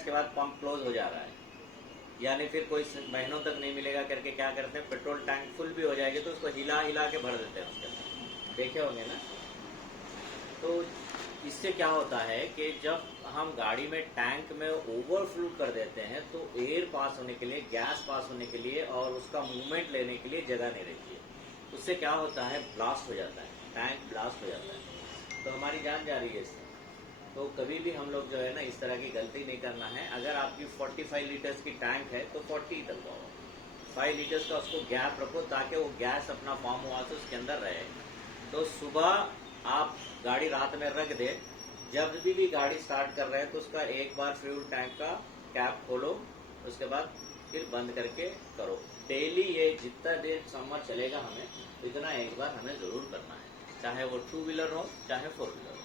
Minutes के बाद pump close हो जा रहा है, यानी फिर कोई महीनों तक नहीं मिलेगा करके क्या करते हैं, पेट्रोल टैंक फुल भी हो जाएगी तो उसको हिला हिला के भर देते हैं उसके अंदर, देखे होंगे ना। तो इससे क्या होता है कि जब हम गाड़ी में टैंक में ओवरफ्लो कर देते हैं तो एयर पास होने के लिए, गैस पास होने के लिए और उसका मूवमेंट लेने के लिए जगह नहीं रहती है। उससे क्या होता है, ब्लास्ट हो जाता है, टैंक ब्लास्ट हो जाता है, तो हमारी जान जा रही है इससे। तो कभी भी हम लोग जो है ना इस तरह की गलती नहीं करना है। अगर आपकी 45 लीटर्स की टैंक है तो 40 तक जाओ, 5 लीटर्स का उसको गैप रखो ताकि वो गैस अपना फॉर्म हुआ तो उसके अंदर रहे। तो सुबह आप गाड़ी रात में रख दे, जब भी गाड़ी स्टार्ट कर रहे हैं तो उसका एक बार फ्यूल टैंक का कैप खोलो, उसके बाद फिर बंद करके करो। डेली ये जितना देर समर चलेगा हमें इतना एक बार हमें जरूर करना है, चाहे वो 2 व्हीलर हो चाहे 4 व्हीलर हो।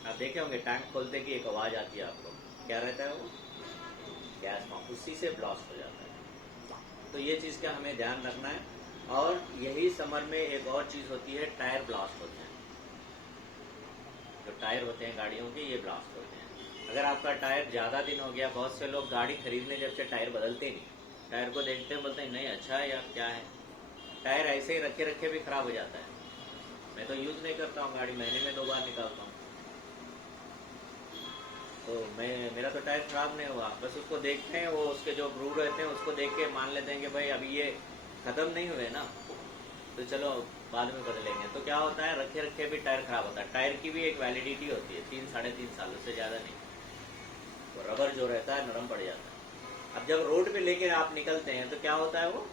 आप देखे होंगे टैंक खोलते की एक आवाज आती है आपको, क्या रहता है वो, गैस पंप, उसी से ब्लास्ट हो जाता है। तो ये चीज का हमें ध्यान रखना है। और यही समर में एक और चीज होती है, टायर ब्लास्ट होते हैं। जो टायर होते हैं गाड़ियों के, ये ब्लास्ट होते हैं। अगर आपका टायर ज्यादा दिन हो गया, बहुत से लोग गाड़ी खरीदने जब से टायर बदलते नहीं, टायर को देखते हैं बोलते हैं नहीं अच्छा है या क्या है, टायर ऐसे ही रखे रखे भी खराब हो जाता है। मैं तो यूज नहीं करता हूँ गाड़ी, महीने में 2 बार निकालता हूँ, तो मेरा तो टायर खराब नहीं हुआ। बस उसको देखते हैं, वो उसके जो ग्रू रहते हैं उसको देख के मान लेते हैं कि भाई अभी ये खत्म नहीं हुए ना, तो चलो बाद में बदलेंगे। तो क्या होता है, रखे रखे भी टायर खराब होता है। टायर की भी एक वैलिडिटी होती है 3 साढ़े 3 साल, उससे ज्यादा नहीं। तो रबर जो रहता है नरम पड़ जाता है। अब जब रोड पे लेके आप निकलते हैं तो क्या होता है, वो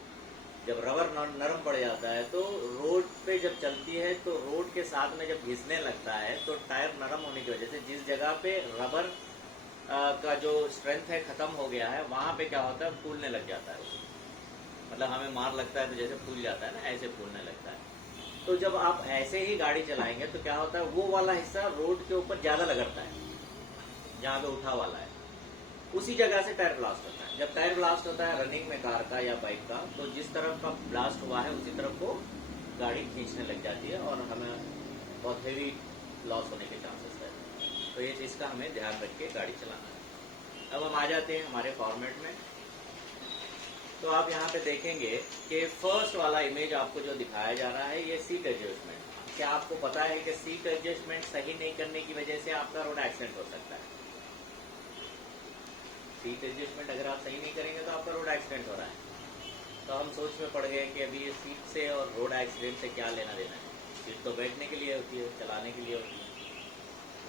जब रबर नरम पड़ जाता है तो रोड पे जब चलती है तो रोड के साथ में जब घिसने लगता है तो टायर नरम होने की वजह से जिस जगह पे रबर का जो स्ट्रेंथ है खत्म हो गया है, वहां पे क्या होता है, फूलने लग जाता है। मतलब हमें मार लगता है तो जैसे फूल जाता है ना, ऐसे फूलने लगता है। तो जब आप ऐसे ही गाड़ी चलाएंगे तो क्या होता है, वो वाला हिस्सा रोड के ऊपर ज्यादा लगता है, जहाँ पे उठा वाला है उसी जगह से टायर ब्लास्ट होता है। जब टायर ब्लास्ट होता है रनिंग में कार का या बाइक का, तो जिस तरफ का ब्लास्ट हुआ है उसी तरफ को गाड़ी खींचने लग जाती है और हमें बहुत हेवी लॉस होने के चांसेस रहते हैं। तो ये चीज का हमें ध्यान रख के गाड़ी चलाना है। अब हम आ जाते हैं हमारे फॉर्मेट में। तो आप यहाँ पे देखेंगे कि फर्स्ट वाला इमेज आपको जो दिखाया जा रहा है ये सीट एडजस्टमेंट। क्या आपको पता है कि सीट एडजस्टमेंट सही नहीं करने की वजह से आपका रोड एक्सीडेंट हो सकता है। सीट एडजस्टमेंट अगर आप सही नहीं करेंगे तो आपका रोड एक्सीडेंट हो रहा है। तो हम सोच में पड़ गए कि अभी ये सीट से और रोड एक्सीडेंट से क्या लेना देना है। सीट तो बैठने के लिए होती है, चलाने के लिए होती है।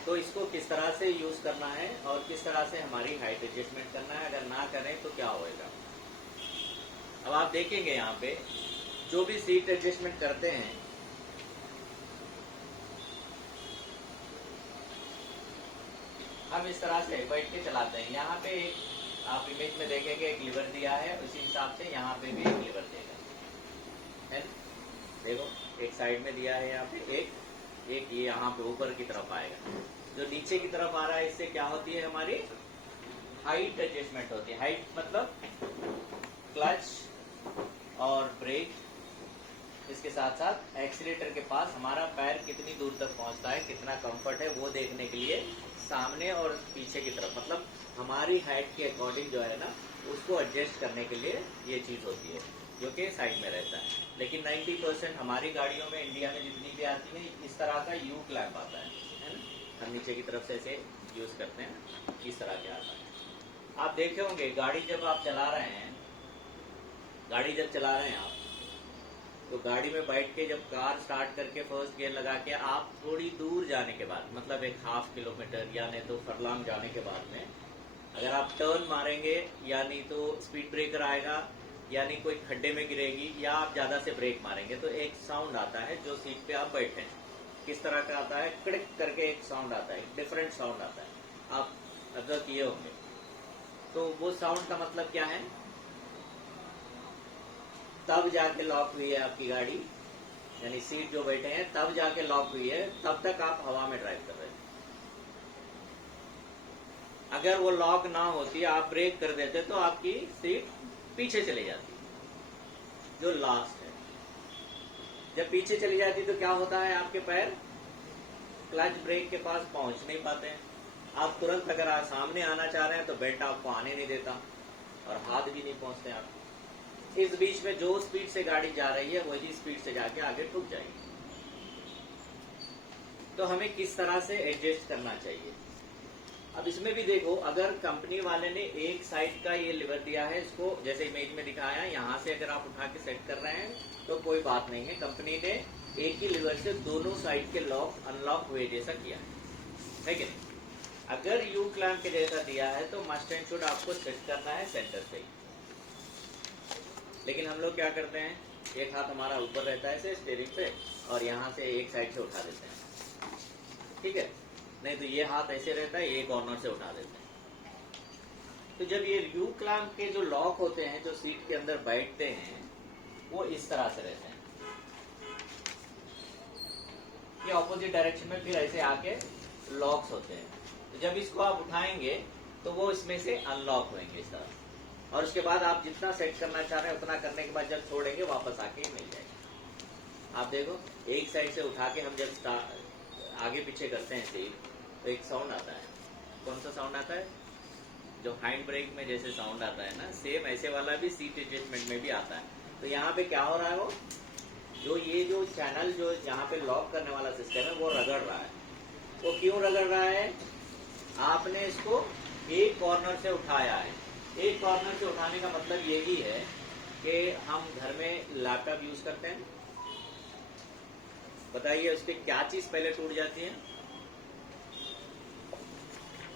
तो इसको किस तरह से यूज करना है और किस तरह से हमारी हाइट एडजस्टमेंट करना है, अगर ना करें तो क्या होएगा। अब आप देखेंगे यहाँ पे जो भी सीट एडजस्टमेंट करते हैं, हम इस तरह से बैठ के चलाते हैं। यहाँ पे आप इमेज में देखेंगे एक लीवर दिया है, उसी हिसाब से यहाँ पे भी एक लीवर देगा है ना? देखो एक साइड में दिया है यहाँ पे, एक ये यहाँ पे ऊपर की तरफ आएगा, जो नीचे की तरफ आ रहा है इससे क्या होती है, हमारी हाइट एडजस्टमेंट होती है। हाइट मतलब क्लच और ब्रेक, इसके साथ साथ एक्सीलेटर के पास हमारा पैर कितनी दूर तक पहुंचता है, कितना कंफर्ट है, वो देखने के लिए सामने और पीछे की तरफ, मतलब हमारी हाइट के अकॉर्डिंग जो है ना उसको एडजस्ट करने के लिए ये चीज होती है, जो कि साइड में रहता है। लेकिन 90% हमारी गाड़ियों में इंडिया में जितनी भी आती है इस तरह का यू क्लैंप आता है ना, हम नीचे की तरफ से ऐसे यूज करते हैं, इस तरह के आता है। आप देखे होंगे गाड़ी जब आप चला रहे हैं, गाड़ी जब चला रहे हैं आप, तो गाड़ी में बैठ के जब कार स्टार्ट करके फर्स्ट गियर लगा के आप थोड़ी दूर जाने के बाद, मतलब एक 1/2 किलोमीटर या नहीं तो फरलांग जाने के बाद में अगर आप टर्न मारेंगे या नहीं तो स्पीड ब्रेकर आएगा या नहीं कोई खड्डे में गिरेगी या आप ज्यादा से ब्रेक मारेंगे तो एक साउंड आता है जो सीट पे आप बैठे हैं, किस तरह का आता है, क्लिक करके एक साउंड आता है, डिफरेंट साउंड आता है, आप ऑब्जर्व किए होंगे। तो वो साउंड का मतलब क्या है, तब जाके लॉक हुई है आपकी गाड़ी, यानी सीट जो बैठे हैं तब जाके लॉक हुई है, तब तक आप हवा में ड्राइव कर रहे हैं। अगर वो लॉक ना होती, आप ब्रेक कर देते तो आपकी सीट पीछे चली जाती, जो लास्ट है। जब पीछे चली जाती तो क्या होता है, आपके पैर क्लच ब्रेक के पास पहुंच नहीं पाते हैं, आप तुरंत अगर आप सामने आना चाह रहे हैं तो बेल्ट आपको आने नहीं देता और हाथ भी नहीं पहुंचते आप। इस बीच में जो स्पीड से गाड़ी जा रही है वही स्पीड से जाके आगे ठुक जाएगी। तो हमें किस तरह से एडजस्ट करना चाहिए। अब इसमें भी देखो, अगर कंपनी वाले ने एक साइड का ये लिवर दिया है, इसको जैसे इमेज में दिखाया, यहाँ से अगर आप उठा के सेट कर रहे हैं तो कोई बात नहीं है। कंपनी ने एक ही लिवर से दोनों साइड के लॉक अनलॉक हुए जैसा किया है कि नहीं। अगर यू क्लैंप के जैसा दिया है तो मस्ट एंड शुड आपको सेट करना है सेंटर से ही। लेकिन हम लोग क्या करते हैं, एक हाथ हमारा ऊपर रहता है स्टीयरिंग पे और यहाँ से एक साइड से उठा देते हैं, ठीक है। नहीं तो ये हाथ ऐसे रहता है, ये कॉर्नर से उठा देते हैं। तो जब ये यू क्लैंप के जो लॉक होते हैं, जो सीट के अंदर बैठते हैं, वो इस तरह से रहते हैं। ये ऑपोजिट डायरेक्शन में फिर ऐसे आके लॉक्स होते हैं। तो जब इसको आप उठाएंगे तो वो इसमें से अनलॉक होंगे इस तरह, और उसके बाद आप जितना सेट करना चाह रहे हैं उतना करने के बाद जब छोड़ेंगे वापस आके मिल जाएगा। आप देखो, एक साइड से उठा के हम जब आगे पीछे करते हैं सीट तो एक साउंड आता है। कौन सा साउंड आता है? जो हैंड ब्रेक में जैसे साउंड आता है ना, सेम ऐसे वाला भी सीट एडजस्टमेंट में भी आता है। तो यहाँ पे क्या हो रहा है, वो जो चैनल जो यहाँ पे लॉक करने वाला सिस्टम है वो रगड़ रहा है। वो क्यों रगड़ रहा है? आपने इसको एक कॉर्नर से उठाया है। एक कॉर्नर से उठाने का मतलब यही है कि हम घर में लैपटॉप यूज करते हैं, बताइए उस पर क्या चीज पहले टूट जाती है?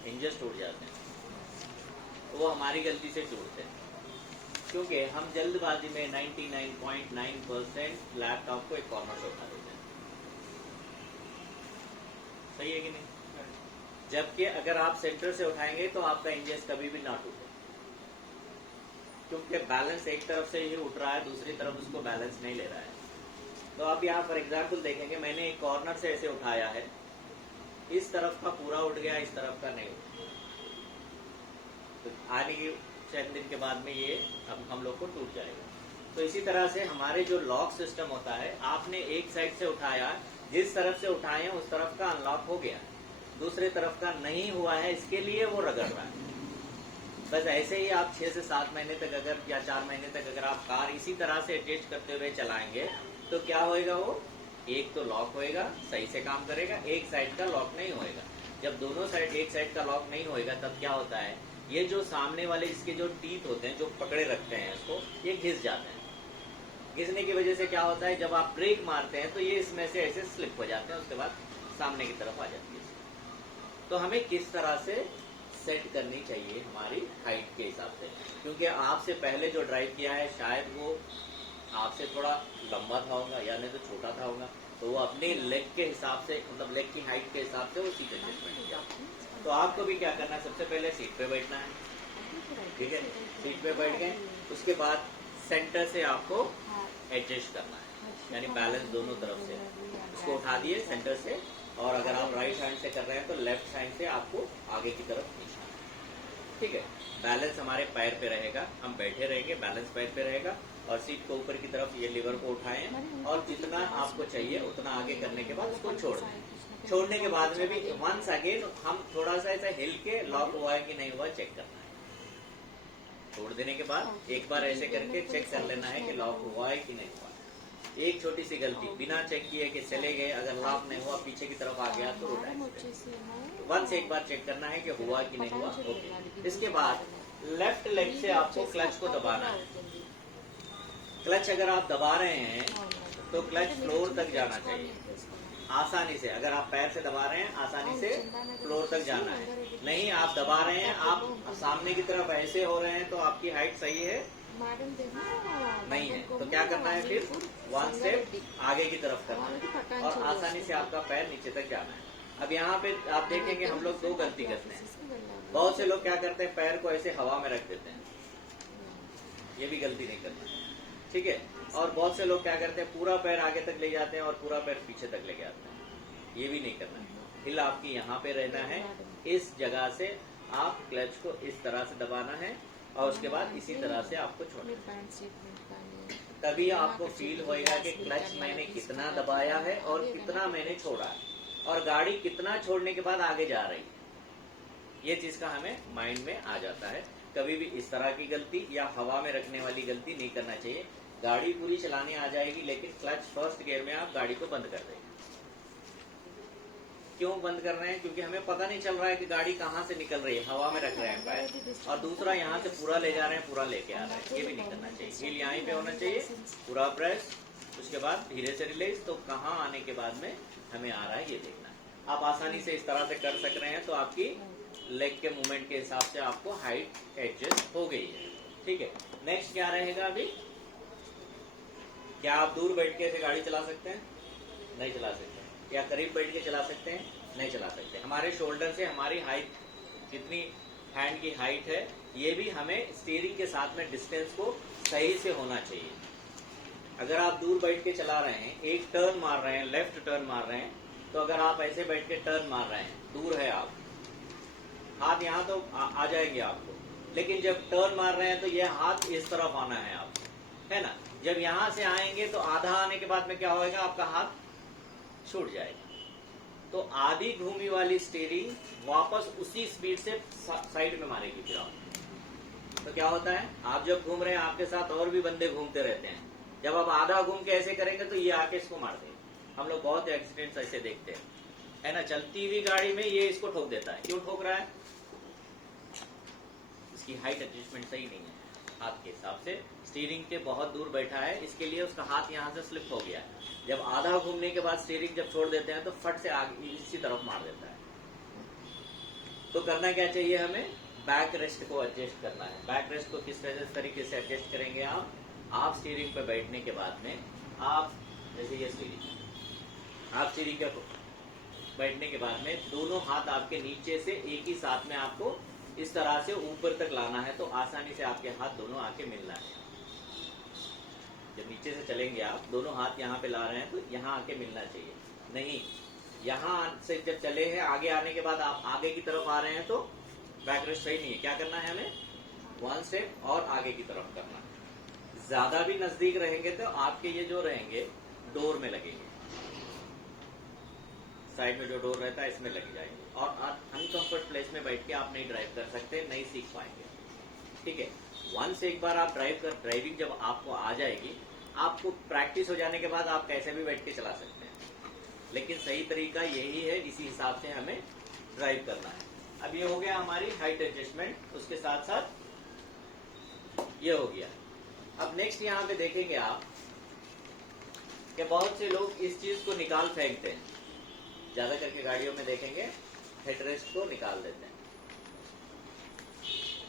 हिंजेस टूट जाते हैं। तो वो हमारी गलती से टूटते हैं, क्योंकि हम जल्दबाजी में 99.9% लैपटॉप को एक कॉर्नर से उठा देते हैं। सही है कि नहीं? जबकि अगर आप सेंटर से उठाएंगे तो आपका इंजन कभी भी ना टूटे, क्योंकि बैलेंस एक तरफ से ही उठ रहा है, दूसरी तरफ उसको बैलेंस नहीं ले रहा है। तो आप यहाँ फॉर एग्जाम्पल देखेंगे, मैंने एक कॉर्नर से ऐसे उठाया है, इस तरफ का पूरा उठ गया, इस तरफ का नहीं उठा। तो आने के चंद दिन के बाद में ये अब हम लोग को टूट जाएगा। तो इसी तरह से हमारे जो लॉक सिस्टम होता है, आपने एक साइड से उठाया, जिस तरफ से उठाए उस तरफ का अनलॉक हो गया, दूसरे तरफ का नहीं हुआ है, इसके लिए वो रगड़ रहा है। बस ऐसे ही आप 6 से 7 महीने तक अगर या 4 महीने तक अगर आप कार इसी तरह से एडजस्ट करते हुए चलाएंगे तो क्या होएगा, वो एक तो लॉक होएगा, सही से काम करेगा, एक साइड का लॉक नहीं होएगा। जब दोनों साइड एक साइड का लॉक नहीं होएगा तब क्या होता है, ये जो सामने वाले इसके जो टीथ होते हैं, जो पकड़े रखते हैं इसको, ये घिस जाते हैं। घिसने की वजह से क्या होता है, जब आप ब्रेक मारते हैं तो ये इसमें से ऐसे स्लिप हो जाते हैं, उसके बाद सामने की तरफ आ जाती है। तो हमें किस तरह से सेट करनी चाहिए हमारी हाइट के हिसाब से, क्योंकि आपसे पहले जो ड्राइव किया है शायद वो आपसे थोड़ा लंबा था होगा या नहीं तो छोटा था होगा, तो वो अपने लेग के हिसाब से, मतलब लेग की हाइट के हिसाब से वो सीट एडजस्टमेंट किया। तो आपको भी क्या करना है, सबसे पहले सीट पे बैठना है, ठीक है। सीट पे बैठ गए, उसके बाद सेंटर से आपको एडजस्ट करना है, यानी बैलेंस दोनों तरफ से उसको उठा दिए सेंटर से, और अगर आप राइट हैंड से कर रहे हैं तो लेफ्ट हैंड से आपको आगे की तरफ खींचना है, ठीक है। बैलेंस हमारे पैर पे रहेगा, हम बैठे रहेंगे, बैलेंस पैर पे रहेगा, और सीट को ऊपर की तरफ ये लीवर को उठाएं और जितना आपको चाहिए उतना आगे करने के बाद उसको छोड़ दें। छोड़ने के बाद में भी वंस अगेन हम थोड़ा सा ऐसा हिल के लॉक हुआ है कि नहीं हुआ चेक करना है। छोड़ देने के बाद एक बार ऐसे करके चेक कर लेना है कि लॉक हुआ है कि नहीं हुआ। एक छोटी सी गलती बिना चेक किए कि चले गए, अगर लॉक नहीं हुआ पीछे की तरफ आ गया तो वंस एक बार चेक करना है कि हुआ कि नहीं हुआ, ओके। इसके बाद लेफ्ट लेग से आपको क्लच को दबाना है। क्लच अगर आप दबा रहे हैं तो क्लच फ्लोर तक जाना चाहिए आसानी से। अगर आप पैर से दबा रहे हैं आसानी से फ्लोर तक जाना है। नहीं आप दबा रहे हैं, आप सामने की तरफ ऐसे हो रहे हैं तो आपकी हाइट सही है नहीं है, तो क्या करना है, फिर वन स्टेप आगे की तरफ करना है और आसानी से आपका पैर नीचे तक जाना है। अब यहाँ पे आप देखेंगे हम लोग दो गलती करते हैं। बहुत से लोग क्या करते हैं, पैर को ऐसे हवा में रख देते हैं, ये भी गलती नहीं करना, ठीक है। और बहुत से लोग क्या करते हैं, पूरा पैर आगे तक ले जाते हैं और पूरा पैर पीछे तक लेके आते हैं, ये भी नहीं करना है। हिल आपकी यहाँ पे रहना है, इस जगह से आप क्लच को इस तरह से दबाना है और उसके बाद इसी तरह से आपको छोड़ना है। तभी आपको फील होएगा कि क्लच मैंने कितना दबाया है और कितना मैंने छोड़ा है और गाड़ी कितना छोड़ने के बाद आगे जा रही है। ये चीज का हमें माइंड में आ जाता है। कभी भी इस तरह की गलती या हवा में रखने वाली गलती नहीं करना चाहिए। गाड़ी पूरी चलाने आ जाएगी लेकिन क्लच फर्स्ट गियर में आप गाड़ी को बंद कर देंगे। क्यों बंद कर रहे हैं? क्योंकि हमें पता नहीं चल रहा है कि गाड़ी कहाँ से निकल रही है, हवा में रख रहे हैं पैर, और दूसरा यहाँ से पूरा ले जा रहे हैं, पूरा लेके आ रहे हैं। ये भी नहीं करना चाहिए। व्हील यहाँ पे होना चाहिए, पूरा प्रेस, उसके बाद धीरे से रिलीज। तो कहाँ आने के बाद में हमें आ रहा है ये देखना है। आप आसानी से इस तरह से कर सक रहे हैं तो आपकी लेग के मूवमेंट के हिसाब से आपको हाइट एडजस्ट हो गई है। ठीक है, नेक्स्ट क्या रहेगा अभी? क्या आप दूर बैठ के ऐसे गाड़ी चला सकते हैं? नहीं चला सकते। या करीब बैठ के चला सकते हैं? नहीं चला सकते। हमारे शोल्डर से हमारी हाइट कितनी, हैंड की हाइट है, ये भी हमें स्टीयरिंग के साथ में डिस्टेंस को सही से होना चाहिए। अगर आप दूर बैठ के चला रहे हैं, एक टर्न मार रहे हैं, लेफ्ट टर्न मार रहे हैं, तो अगर आप ऐसे बैठ के टर्न मार रहे हैं, दूर है आप, हाथ यहाँ तो आ जाएंगे आपको, लेकिन जब टर्न मार रहे हैं तो ये हाथ इस तरफ आना है आपको, है ना। जब यहाँ से आएंगे तो आधा आने के बाद में क्या होगा, आपका हाथ छूट जाएगा। तो आधी घूमी वाली स्टीयरिंग वापस उसी स्पीड से साइड में मारेगी फिर आप। तो क्या होता है, आप जब घूम रहे हैं आपके साथ और भी बंदे घूमते रहते हैं, जब आप आधा घूम के ऐसे करेंगे तो ये आके इसको मार देगा। हम लोग बहुत एक्सीडेंट्स ऐसे देखते हैं, है ना। चलती हुई गाड़ी में ये इसको ठोक देता है। क्यों ठोक रहा है? इसकी हाइट एडजस्टमेंट सही नहीं है। हाथ के हिसाब से स्टीयरिंग के बहुत दूर बैठा है, इसके लिए उसका हाथ यहाँ से स्लिप हो गया है। जब आधा घूमने के बाद स्टीयरिंग जब छोड़ देते हैं तो फट से आगे इसी तरफ मार देता है। तो करना क्या चाहिए हमें? बैक रेस्ट को एडजस्ट करना है। बैक रेस्ट को किस तरीके से एडजस्ट करेंगे आप स्टीयरिंग पे बैठने के बाद में, आप जैसे ये स्टीयरिंग, आप स्टीयरिंग पे बैठने के बाद में दोनों हाथ आपके नीचे से एक ही साथ में आपको इस तरह से ऊपर तक लाना है, तो आसानी से आपके हाथ दोनों आके मिलना है। जब नीचे से चलेंगे आप, दोनों हाथ यहाँ पे ला रहे हैं तो यहाँ आके मिलना चाहिए। नहीं, यहाँ से जब चले हैं, आगे आने के बाद आप आगे की तरफ आ रहे हैं तो बैक रेस्ट सही नहीं है। क्या करना है हमें? वन स्टेप और आगे की तरफ करना है। ज्यादा भी नजदीक रहेंगे तो आपके ये जो रहेंगे डोर में लगेंगे, साइड में जो डोर रहता है इसमें लग जाएंगे, और अनकंफर्ट प्लेस में बैठ के आप नहीं ड्राइव कर सकते, नहीं सीख पाएंगे। ठीक है, वंस एक बार आप ड्राइविंग जब आपको आ जाएगी, आपको प्रैक्टिस हो जाने के बाद आप कैसे भी बैठ के चला सकते हैं, लेकिन सही तरीका यही है, इसी हिसाब से हमें ड्राइव करना है। अब ये हो गया हमारी हाइट एडजस्टमेंट, उसके साथ साथ ये हो गया। अब नेक्स्ट यहाँ पे देखेंगे आप कि बहुत से लोग इस चीज को निकाल फेंकते हैं। ज्यादा करके गाड़ियों में देखेंगे हेडरेस्ट को निकाल देते हैं।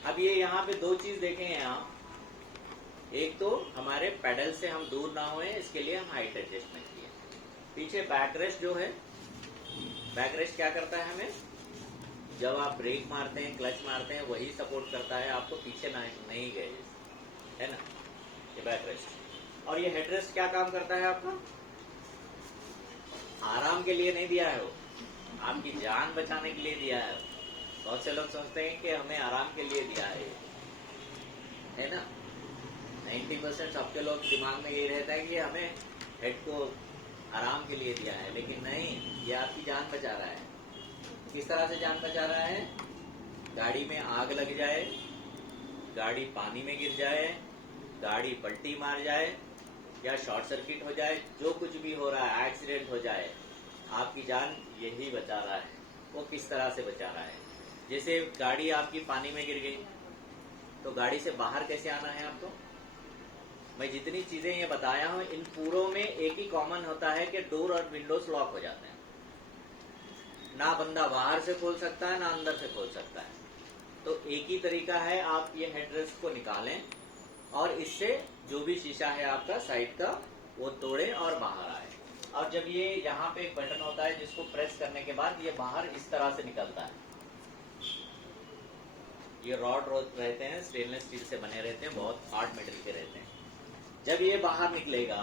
अब ये यहाँ पे दो चीज देखेंगे आप, एक तो हमारे पेडल से हम दूर ना होए, इसके लिए हम हाइट एडजस्टमेंट किए। पीछे बैक रेस्ट जो है, बैक रेस्ट क्या करता है हमें, जब आप ब्रेक मारते हैं, क्लच मारते हैं, वही सपोर्ट करता है आपको, पीछे नहीं गए, है ना, ये बैक रेस्ट। और ये हेडरेस्ट क्या काम करता है आपका? आराम के लिए नहीं दिया है वो, आपकी जान बचाने के लिए दिया है। बहुत से लोग सोचते हैं कि हमें आराम के लिए दिया है ना। 90% सबके लोग दिमाग में यही रहता है कि हमें हेड को आराम के लिए दिया है, लेकिन नहीं, ये आपकी जान बचा रहा है। किस तरह से जान बचा रहा है? गाड़ी में आग लग जाए, गाड़ी पानी में गिर जाए, गाड़ी पलटी मार जाए या शॉर्ट सर्किट हो जाए, जो कुछ भी हो रहा है, एक्सीडेंट हो जाए, आपकी जान यही बचा रहा है। वो किस तरह से बचा रहा है? जैसे गाड़ी आपकी पानी में गिर गई तो गाड़ी से बाहर कैसे आना है आपको? मैं जितनी चीजें ये बताया हूं, इन पूरों में एक ही कॉमन होता है कि डोर और विंडोज लॉक हो जाते हैं। ना बंदा बाहर से खोल सकता है, ना अंदर से खोल सकता है। तो एक ही तरीका है, आप ये हेडरेस्ट को निकालें और इससे जो भी शीशा है आपका साइड का वो तोड़े और बाहर आए। और जब ये यहाँ पे एक बटन होता है जिसको प्रेस करने के बाद ये बाहर इस तरह से निकलता है। ये रॉड रहते हैं, स्टेनलेस स्टील से बने रहते हैं, बहुत हार्ड मेटल के रहते हैं। जब ये बाहर निकलेगा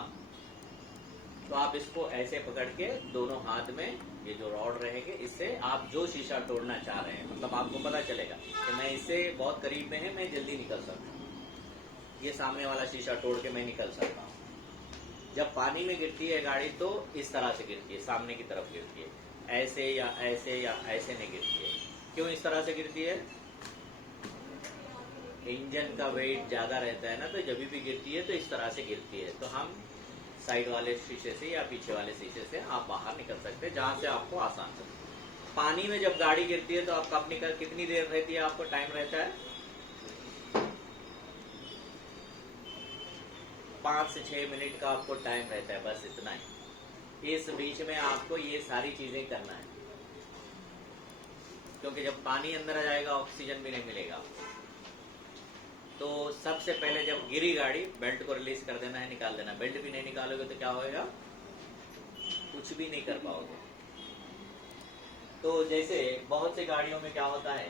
तो आप इसको ऐसे पकड़ के दोनों हाथ में ये जो रॉड रहेंगे, इससे आप जो शीशा तोड़ना चाह रहे हैं, मतलब आपको पता चलेगा कि मैं इससे बहुत करीब में है, मैं जल्दी निकल सकता हूँ, ये सामने वाला शीशा तोड़ के मैं निकल सकता हूँ। जब पानी में गिरती है गाड़ी तो इस तरह से गिरती है, सामने की तरफ गिरती है, ऐसे या ऐसे या ऐसे नहीं गिरती है। क्यों इस तरह से गिरती है? इंजन का वेट ज्यादा रहता है ना, तो जब भी गिरती है तो इस तरह से गिरती है। तो हम साइड वाले शीशे से या पीछे वाले शीशे से आप बाहर निकल सकते हैं, जहां से आपको आसान हो। पानी में जब गाड़ी गिरती है तो आप कब निकल, कितनी देर रहती है, आपको टाइम रहता है 5 से 6 मिनट का आपको टाइम रहता है, बस इतना ही। इस बीच में आपको ये सारी चीजें करना है, क्योंकि जब पानी अंदर आ जाएगा ऑक्सीजन भी नहीं मिलेगा। तो सबसे पहले जब गिरी गाड़ी, बेल्ट को रिलीज कर देना है, निकाल देना। बेल्ट भी नहीं निकालोगे तो क्या होएगा? कुछ भी नहीं कर पाओगे। तो जैसे बहुत सी गाड़ियों में क्या होता है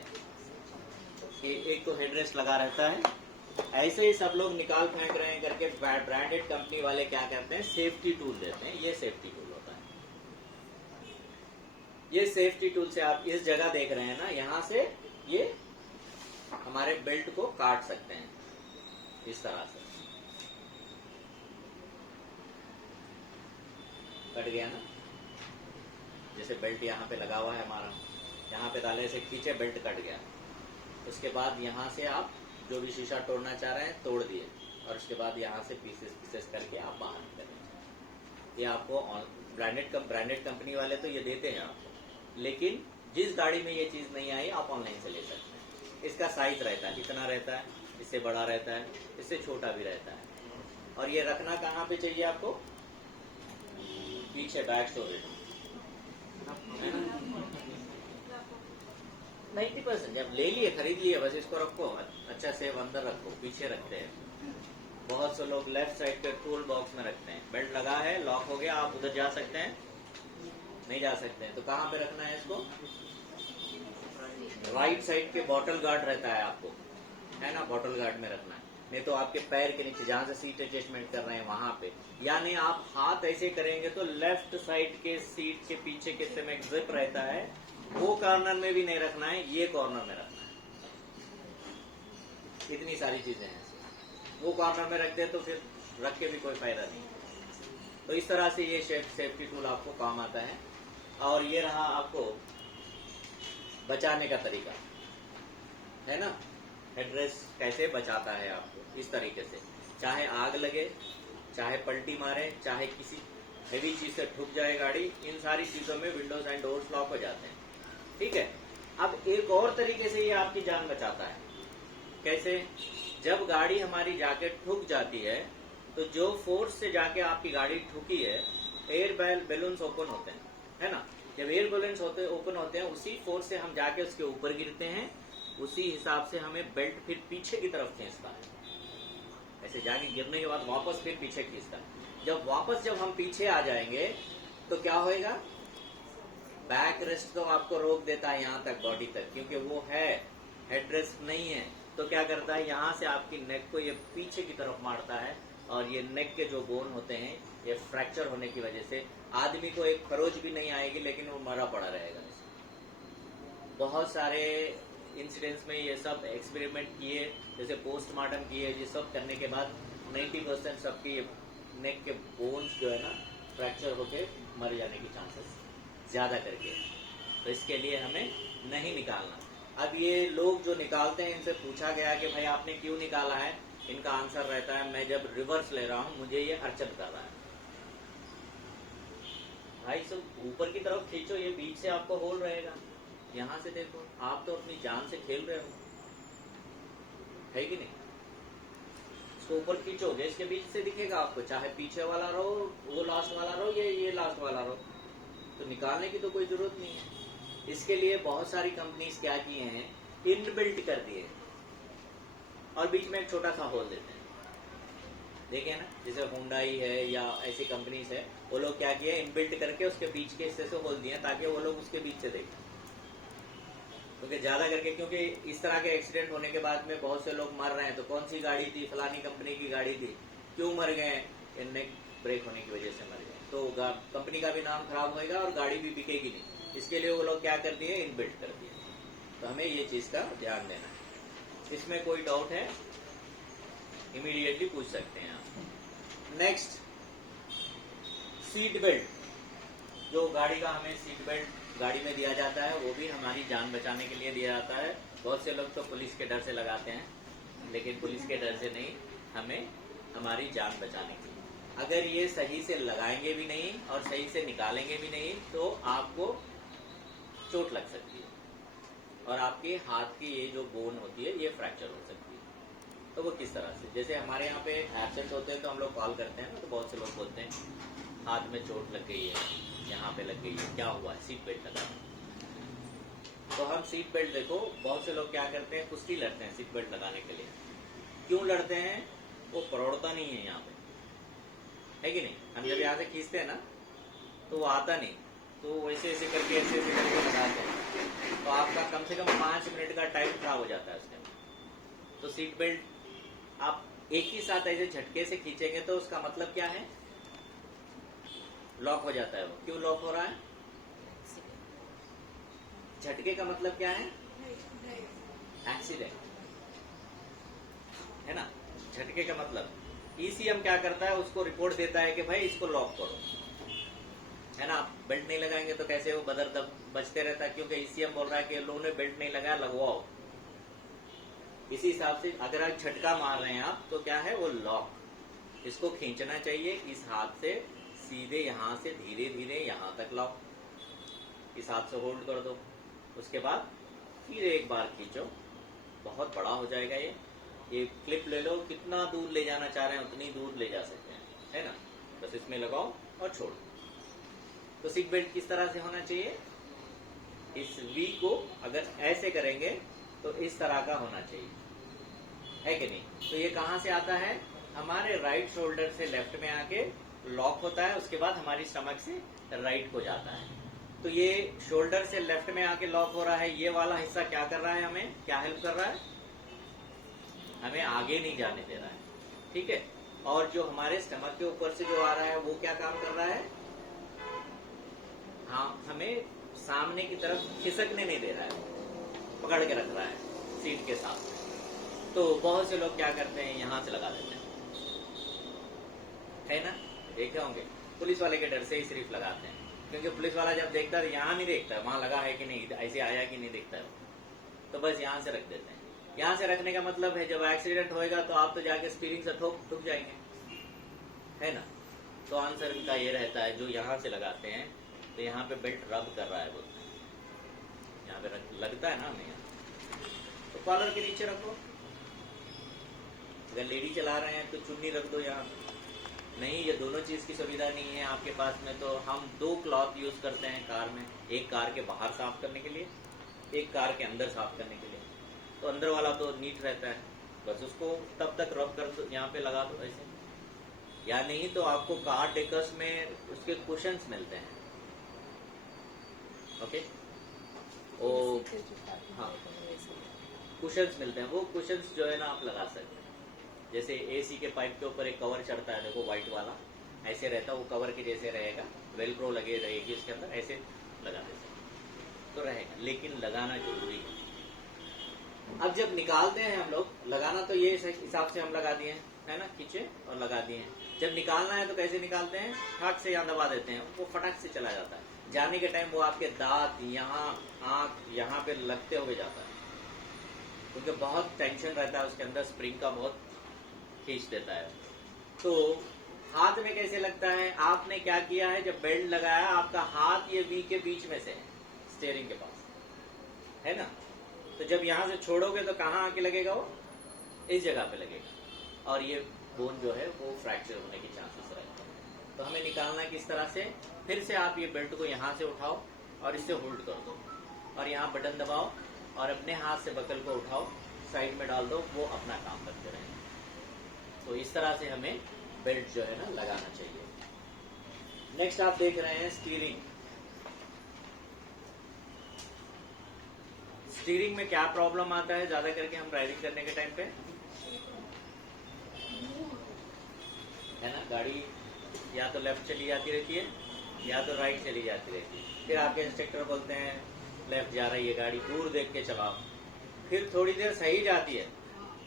कि एक तो हेडरेस्ट लगा रहता है, ऐसे ही सब लोग निकाल फेंक रहे हैं करके ब्रांडेड कंपनी वाले क्या करते हैं, सेफ्टी टूल देते हैं। ये सेफ्टी टूल होता है। ये सेफ्टी टूल से आप इस जगह देख रहे हैं ना, यहां से ये हमारे बेल्ट को काट सकते हैं इस तरह से। कट गया ना, जैसे बेल्ट यहाँ पे लगा हुआ है हमारा, यहाँ पे डाले से खींचे, बेल्ट कट गया। उसके बाद यहाँ से आप जो भी शीशा तोड़ना चाह रहे हैं तोड़ दिए, और उसके बाद यहाँ से पीसेस करके आप बाहर निकलें। ये आपको ब्रांडेड कंपनी वाले तो ये देते हैं आपको, लेकिन जिस गाड़ी में ये चीज नहीं आई आप ऑनलाइन से ले सकते हैं। इसका साइज रहता है, इतना रहता है, इससे बड़ा रहता है, इससे छोटा भी रहता है। और ये रखना कहाँ पे चाहिए आपको? पीछे, बैक स्टोरेज। 90% जब ले लिए, खरीद लिए, बस इसको रखो अच्छा से, अंदर रखो, पीछे रखते हैं। बहुत से लोग लेफ्ट साइड के टूल बॉक्स में रखते हैं। बेल्ट लगा है, लॉक हो गया, आप उधर जा सकते हैं? नहीं जा सकते हैं। तो कहाँ पे रखना है इसको? राइट साइड के बॉटल गार्ड रहता है आपको, है ना, बॉटल गार्ड में रखना है। नहीं तो आपके पैर के नीचे, जहां से सीट एडजस्टमेंट कर रहे हैं वहां पे, यानी आप हाथ ऐसे करेंगे तो लेफ्ट साइड के सीट के पीछे के में एक जिप रहता है, वो कॉर्नर में भी नहीं रखना है, ये कॉर्नर में रखना है। इतनी सारी चीजें हैं। वो कॉर्नर में रख दे तो फिर रख के भी कोई फायदा नहीं। तो इस तरह से ये सेफ्टी टूल आपको काम आता है। और ये रहा आपको बचाने का तरीका, है ना। हेडरेस्ट कैसे बचाता है आपको, इस तरीके से, चाहे आग लगे, चाहे पलटी मारे, चाहे किसी हेवी चीज से ठुक जाए गाड़ी, इन सारी चीजों में विंडोज एंड डोर्स लॉक हो जाते हैं। ठीक है। अब एक और तरीके से ये आपकी जान बचाता है। कैसे? जब गाड़ी हमारी जाके ठुक जाती है तो जो फोर्स से जाके आपकी गाड़ी ठुकी है, एयर बैलून्स ओपन होते हैं, है ना। जब एयर बैलून्स ओपन होते हैं, उसी फोर्स से हम जाके उसके ऊपर गिरते हैं, उसी हिसाब से हमें बेल्ट फिर पीछे की तरफ खींचता है। ऐसे जाके गिरने के बाद वापस फिर पीछे खींचता है। जब हम पीछे आ जाएंगे तो क्या होएगा? बैक रेस्ट तो आपको रोक देता है यहाँ तक, बॉडी तक, क्योंकि वो है, हेडरेस्ट नहीं है। तो क्या करता है, यहाँ से आपकी नेक को ये पीछे की तरफ मारता है, और ये नेक के जो बोन होते हैं, ये फ्रैक्चर होने की वजह से आदमी को एक खरोच भी नहीं आएगी, लेकिन वो मरा पड़ा रहेगा। बहुत सारे इंसिडेंट्स में ये सब एक्सपेरिमेंट किए, जैसे पोस्टमार्टम किए, ये सब करने के बाद 90% सबकी नेक के बोन्स जो है ना, फ्रैक्चर होके मर जाने की चांसेस ज्यादा करके। तो इसके लिए हमें नहीं निकालना। अब ये लोग जो निकालते हैं, इनसे पूछा गया कि भाई आपने क्यों निकाला है? इनका आंसर रहता है, मैं जब रिवर्स ले रहा हूं मुझे ये अड़चन कर रहा है। भाई सब ऊपर की तरफ खींचो, ये बीच से आपको होल रहेगा। यहां से देखो, आप तो अपनी जान से खेल रहे हो, है कि नहीं। इसको ऊपर खींचोगे, इसके बीच से दिखेगा आपको, चाहे पीछे वाला रहो, वो लास्ट वाला रहो, ये लास्ट वाला रहो। तो निकालने की तो कोई जरूरत नहीं है। इसके लिए बहुत सारी कंपनीज क्या किए हैं, इनबिल्ट कर दिए और बीच में एक छोटा सा होल देते हैं। देखे ना, जैसे होंडाई है या ऐसी कंपनीज है, वो लोग क्या किए, इनबिल्ट करके उसके बीच के हिस्से से होल दिए ताकि वो लोग उसके बीच से देखें। क्योंकि ज्यादा करके, क्योंकि इस तरह के एक्सीडेंट होने के बाद में बहुत से लोग मर रहे हैं, तो कौन सी गाड़ी थी, फलानी कंपनी की गाड़ी थी, क्यों मर गए, नेक ब्रेक होने की वजह से मर गए। तो कंपनी का भी नाम खराब होएगा और गाड़ी भी बिकेगी नहीं। इसके लिए वो लोग क्या कर दिए, इनबिल्ट कर दिए। तो हमें ये चीज का ध्यान देना है। इसमें कोई डाउट है, इमीडिएटली पूछ सकते हैं आप। Next, seat belt. जो गाड़ी का हमें सीट बेल्ट गाड़ी में दिया जाता है वो भी हमारी जान बचाने के लिए दिया जाता है। बहुत से लोग तो पुलिस के डर से लगाते हैं, लेकिन पुलिस के डर से नहीं, हमें हमारी जान बचाने के लिए। अगर ये सही से लगाएंगे भी नहीं और सही से निकालेंगे भी नहीं तो आपको चोट लग सकती है और आपके हाथ की ये जो बोन होती है ये फ्रैक्चर हो सकती है। तो वो किस तरह से, जैसे हमारे यहाँ पे एब्सेंट होते हैं तो हम लोग कॉल करते हैं ना, तो बहुत से लोग बोलते हैं हाथ में चोट लग गई है, यहाँ पे लग गई है, क्या हुआ है, सीट बेल्ट लगा। तो हम सीट बेल्ट, देखो बहुत से लोग क्या करते हैं, कुश्ती लड़ते हैं सीट बेल्ट लगाने के लिए। क्यों लड़ते हैं? वो परोड़ता नहीं है यहाँ पे, है कि नहीं। हम जब यहाँ से खींचते हैं ना तो वो आता नहीं, तो वैसे ऐसे करके ऐसे ऐसे करके लगाते हैं, तो आपका कम से कम 5 मिनट का टाइम खराब हो जाता है उसके अंदर। तो सीट बेल्ट आप एक ही साथ ऐसे झटके से खींचेंगे तो उसका मतलब क्या है, लॉक हो जाता है। वो क्यों लॉक हो रहा है? झटके का मतलब क्या है? एक्सीडेंट, है ना। झटके का मतलब ईसीएम क्या करता है, उसको रिपोर्ट देता है कि भाई इसको लॉक करो, है ना। आप बेल्ट नहीं लगाएंगे तो कैसे वो बदर दब बचते रहता है, क्योंकि ईसीएम बोल रहा है कि लोगों ने बेल्ट नहीं लगाया, लगवाओ। इसी हिसाब से अगर आप झटका मार रहे हैं आप, तो क्या है वो लॉक, इसको खींचना चाहिए इस हाथ से, सीधे यहाँ से धीरे धीरे यहाँ तक लाओ, इस हाथ से होल्ड कर दो, उसके बाद फिर एक बार खींचो, बहुत बड़ा हो जाएगा ये क्लिप ले लो, कितना दूर ले जाना चाह रहे हैं उतनी दूर ले जा सकते हैं, है ना। बस इसमें लगाओ और छोड़। तो सीट बेल्ट किस तरह से होना चाहिए, इस वी को अगर ऐसे करेंगे तो इस तरह का होना चाहिए, है कि नहीं। तो ये कहाँ से आता है, हमारे राइट शोल्डर से लेफ्ट में आके लॉक होता है, उसके बाद हमारी स्टमक से राइट को जाता है। तो ये शोल्डर से लेफ्ट में आके लॉक हो रहा है, ये वाला हिस्सा क्या कर रहा है, हमें क्या हेल्प कर रहा है, हमें आगे नहीं जाने दे रहा है, ठीक है। और जो हमारे स्टमक के ऊपर से जो आ रहा है वो क्या काम कर रहा है, हाँ, हमें सामने की तरफ खिसकने नहीं दे रहा है, पकड़ के रख रहा है सीट के साथ। तो बहुत से लोग क्या करते हैं, यहाँ से लगा देते हैं, है ना, देखे होंगे। पुलिस वाले के डर से ही सिर्फ लगाते हैं, क्योंकि पुलिस वाला जब देखता है यहाँ नहीं देखता है वहां लगा है कि नहीं, ऐसे आया कि नहीं देखता है, तो बस यहाँ से रख देते हैं। यहाँ से रखने का मतलब है जब एक्सीडेंट होएगा तो आप तो जाके स्टीयरिंग से ठुक जाएंगे, है ना। तो आंसर इनका ये रहता है, जो यहाँ से लगाते हैं तो यहाँ पे बेल्ट रब कर रहा है, बोलते हैं यहाँ पे लगता है ना हमें, तो कॉलर के नीचे रखो। अगर लेडी चला रहे हैं तो चुन्नी रख दो यहाँ, नहीं ये दोनों चीज की सुविधा नहीं है आपके पास में, तो हम 2 क्लॉथ यूज करते हैं कार में, एक कार के बाहर साफ करने के लिए, एक कार के अंदर साफ करने के लिए। तो अंदर वाला तो नीट रहता है, बस उसको तब तक रब कर दो, यहाँ पे लगा दो ऐसे, या नहीं तो आपको कार डेकर्स में उसके कुशंस मिलते हैं, ओके, ओ हाँ कुशंस मिलते हैं, वो कुशंस जो है ना आप लगा सकते हैं। जैसे एसी के पाइप के ऊपर एक कवर चढ़ता है, देखो व्हाइट वाला ऐसे रहता है, वो कवर के जैसे रहेगा, वेलक्रो लगे रहेगी उसके अंदर, ऐसे लगा दे सकते तो रहेगा, लेकिन लगाना जरूरी है। अब जब निकालते हैं हम लोग, लगाना तो ये हिसाब से हम लगा दिए हैं, है ना, खींचे और लगा दिए हैं। जब निकालना है तो कैसे निकालते हैं, फटाक से यहाँ दबा देते हैं, वो फटाक से चला जाता है। जाने के टाइम वो आपके दांत, यहाँ आंख, यहाँ पे लगते हुए जाता है, क्योंकि बहुत टेंशन रहता है उसके अंदर, स्प्रिंग का बहुत खींच देता है। तो हाथ में कैसे लगता है, आपने क्या किया है, जब बेल्ट लगाया आपका हाथ ये वी के बीच में से है, स्टीयरिंग के पास, है ना। तो जब यहाँ से छोड़ोगे तो कहाँ आके लगेगा, वो इस जगह पे लगेगा, और ये बोन जो है वो फ्रैक्चर होने के चांसेस रहते हैं। तो हमें निकालना किस तरह से, फिर से आप ये बेल्ट को यहाँ से उठाओ और इससे होल्ड कर दो, और यहाँ बटन दबाओ और अपने हाथ से बकल को उठाओ, साइड में डाल दो, वो अपना काम करते रहेंगे। तो इस तरह से हमें बेल्ट जो है ना लगाना चाहिए। नेक्स्ट आप देख रहे हैं स्टीयरिंग। स्टीयरिंग में क्या प्रॉब्लम आता है ज्यादा करके हम ड्राइविंग करने के टाइम पे, है ना, गाड़ी या तो लेफ्ट चली जाती रहती है या तो राइट चली जाती रहती है। फिर आपके इंस्ट्रक्टर बोलते हैं लेफ्ट जा रही है गाड़ी, दूर देख के चलाओ, फिर थोड़ी देर सही जाती है,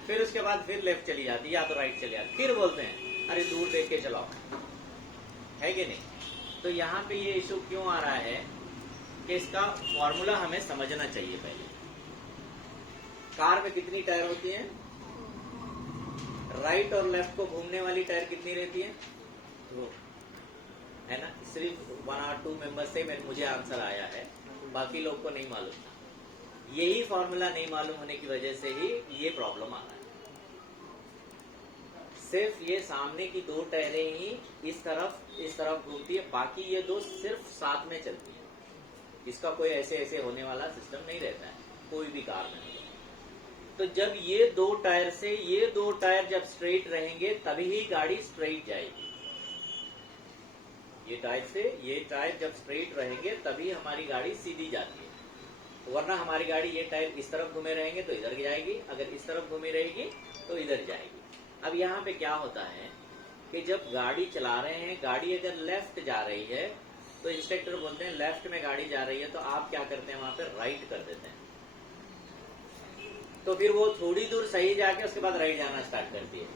फिर उसके बाद फिर लेफ्ट चली जाती है या तो राइट चली जाती, फिर बोलते हैं अरे दूर देख के चलाओ, है कि नहीं। तो यहाँ पे ये इशू क्यों आ रहा है, कि इसका फॉर्मूला हमें समझना चाहिए पहले। कार में कितनी टायर होती है? राइट और लेफ्ट को घूमने वाली टायर कितनी रहती है? 2, है ना? सिर्फ 1 और 2 मेंबर से मुझे आंसर आया है, बाकी लोग को नहीं मालूम था। यही फॉर्मूला नहीं मालूम होने की वजह से ही ये प्रॉब्लम आ रहा है। सिर्फ ये सामने की 2 टायरें ही इस तरफ घूमती है, बाकी ये 2 सिर्फ साथ में चलती है। इसका कोई ऐसे होने वाला सिस्टम नहीं रहता है कोई भी कार में। तो जब ये 2 टायर से ये 2 टायर जब स्ट्रेट रहेंगे तभी ही गाड़ी स्ट्रेट जाएगी। ये टायर से ये टायर जब स्ट्रेट रहेंगे तभी हमारी गाड़ी सीधी जाती है, वरना हमारी गाड़ी ये टायर इस तरफ घूमे रहेंगे तो इधर जाएगी, अगर इस तरफ घूमी रहेगी तो इधर जाएगी। अब यहाँ पे क्या होता है कि जब गाड़ी चला रहे हैं, गाड़ी अगर लेफ्ट जा रही है तो इंस्ट्रक्टर बोलते हैं लेफ्ट में गाड़ी जा रही है, तो आप क्या करते हैं वहां पे राइट कर देते हैं। तो फिर वो थोड़ी दूर सही जाके उसके बाद राइट जाना स्टार्ट करती है,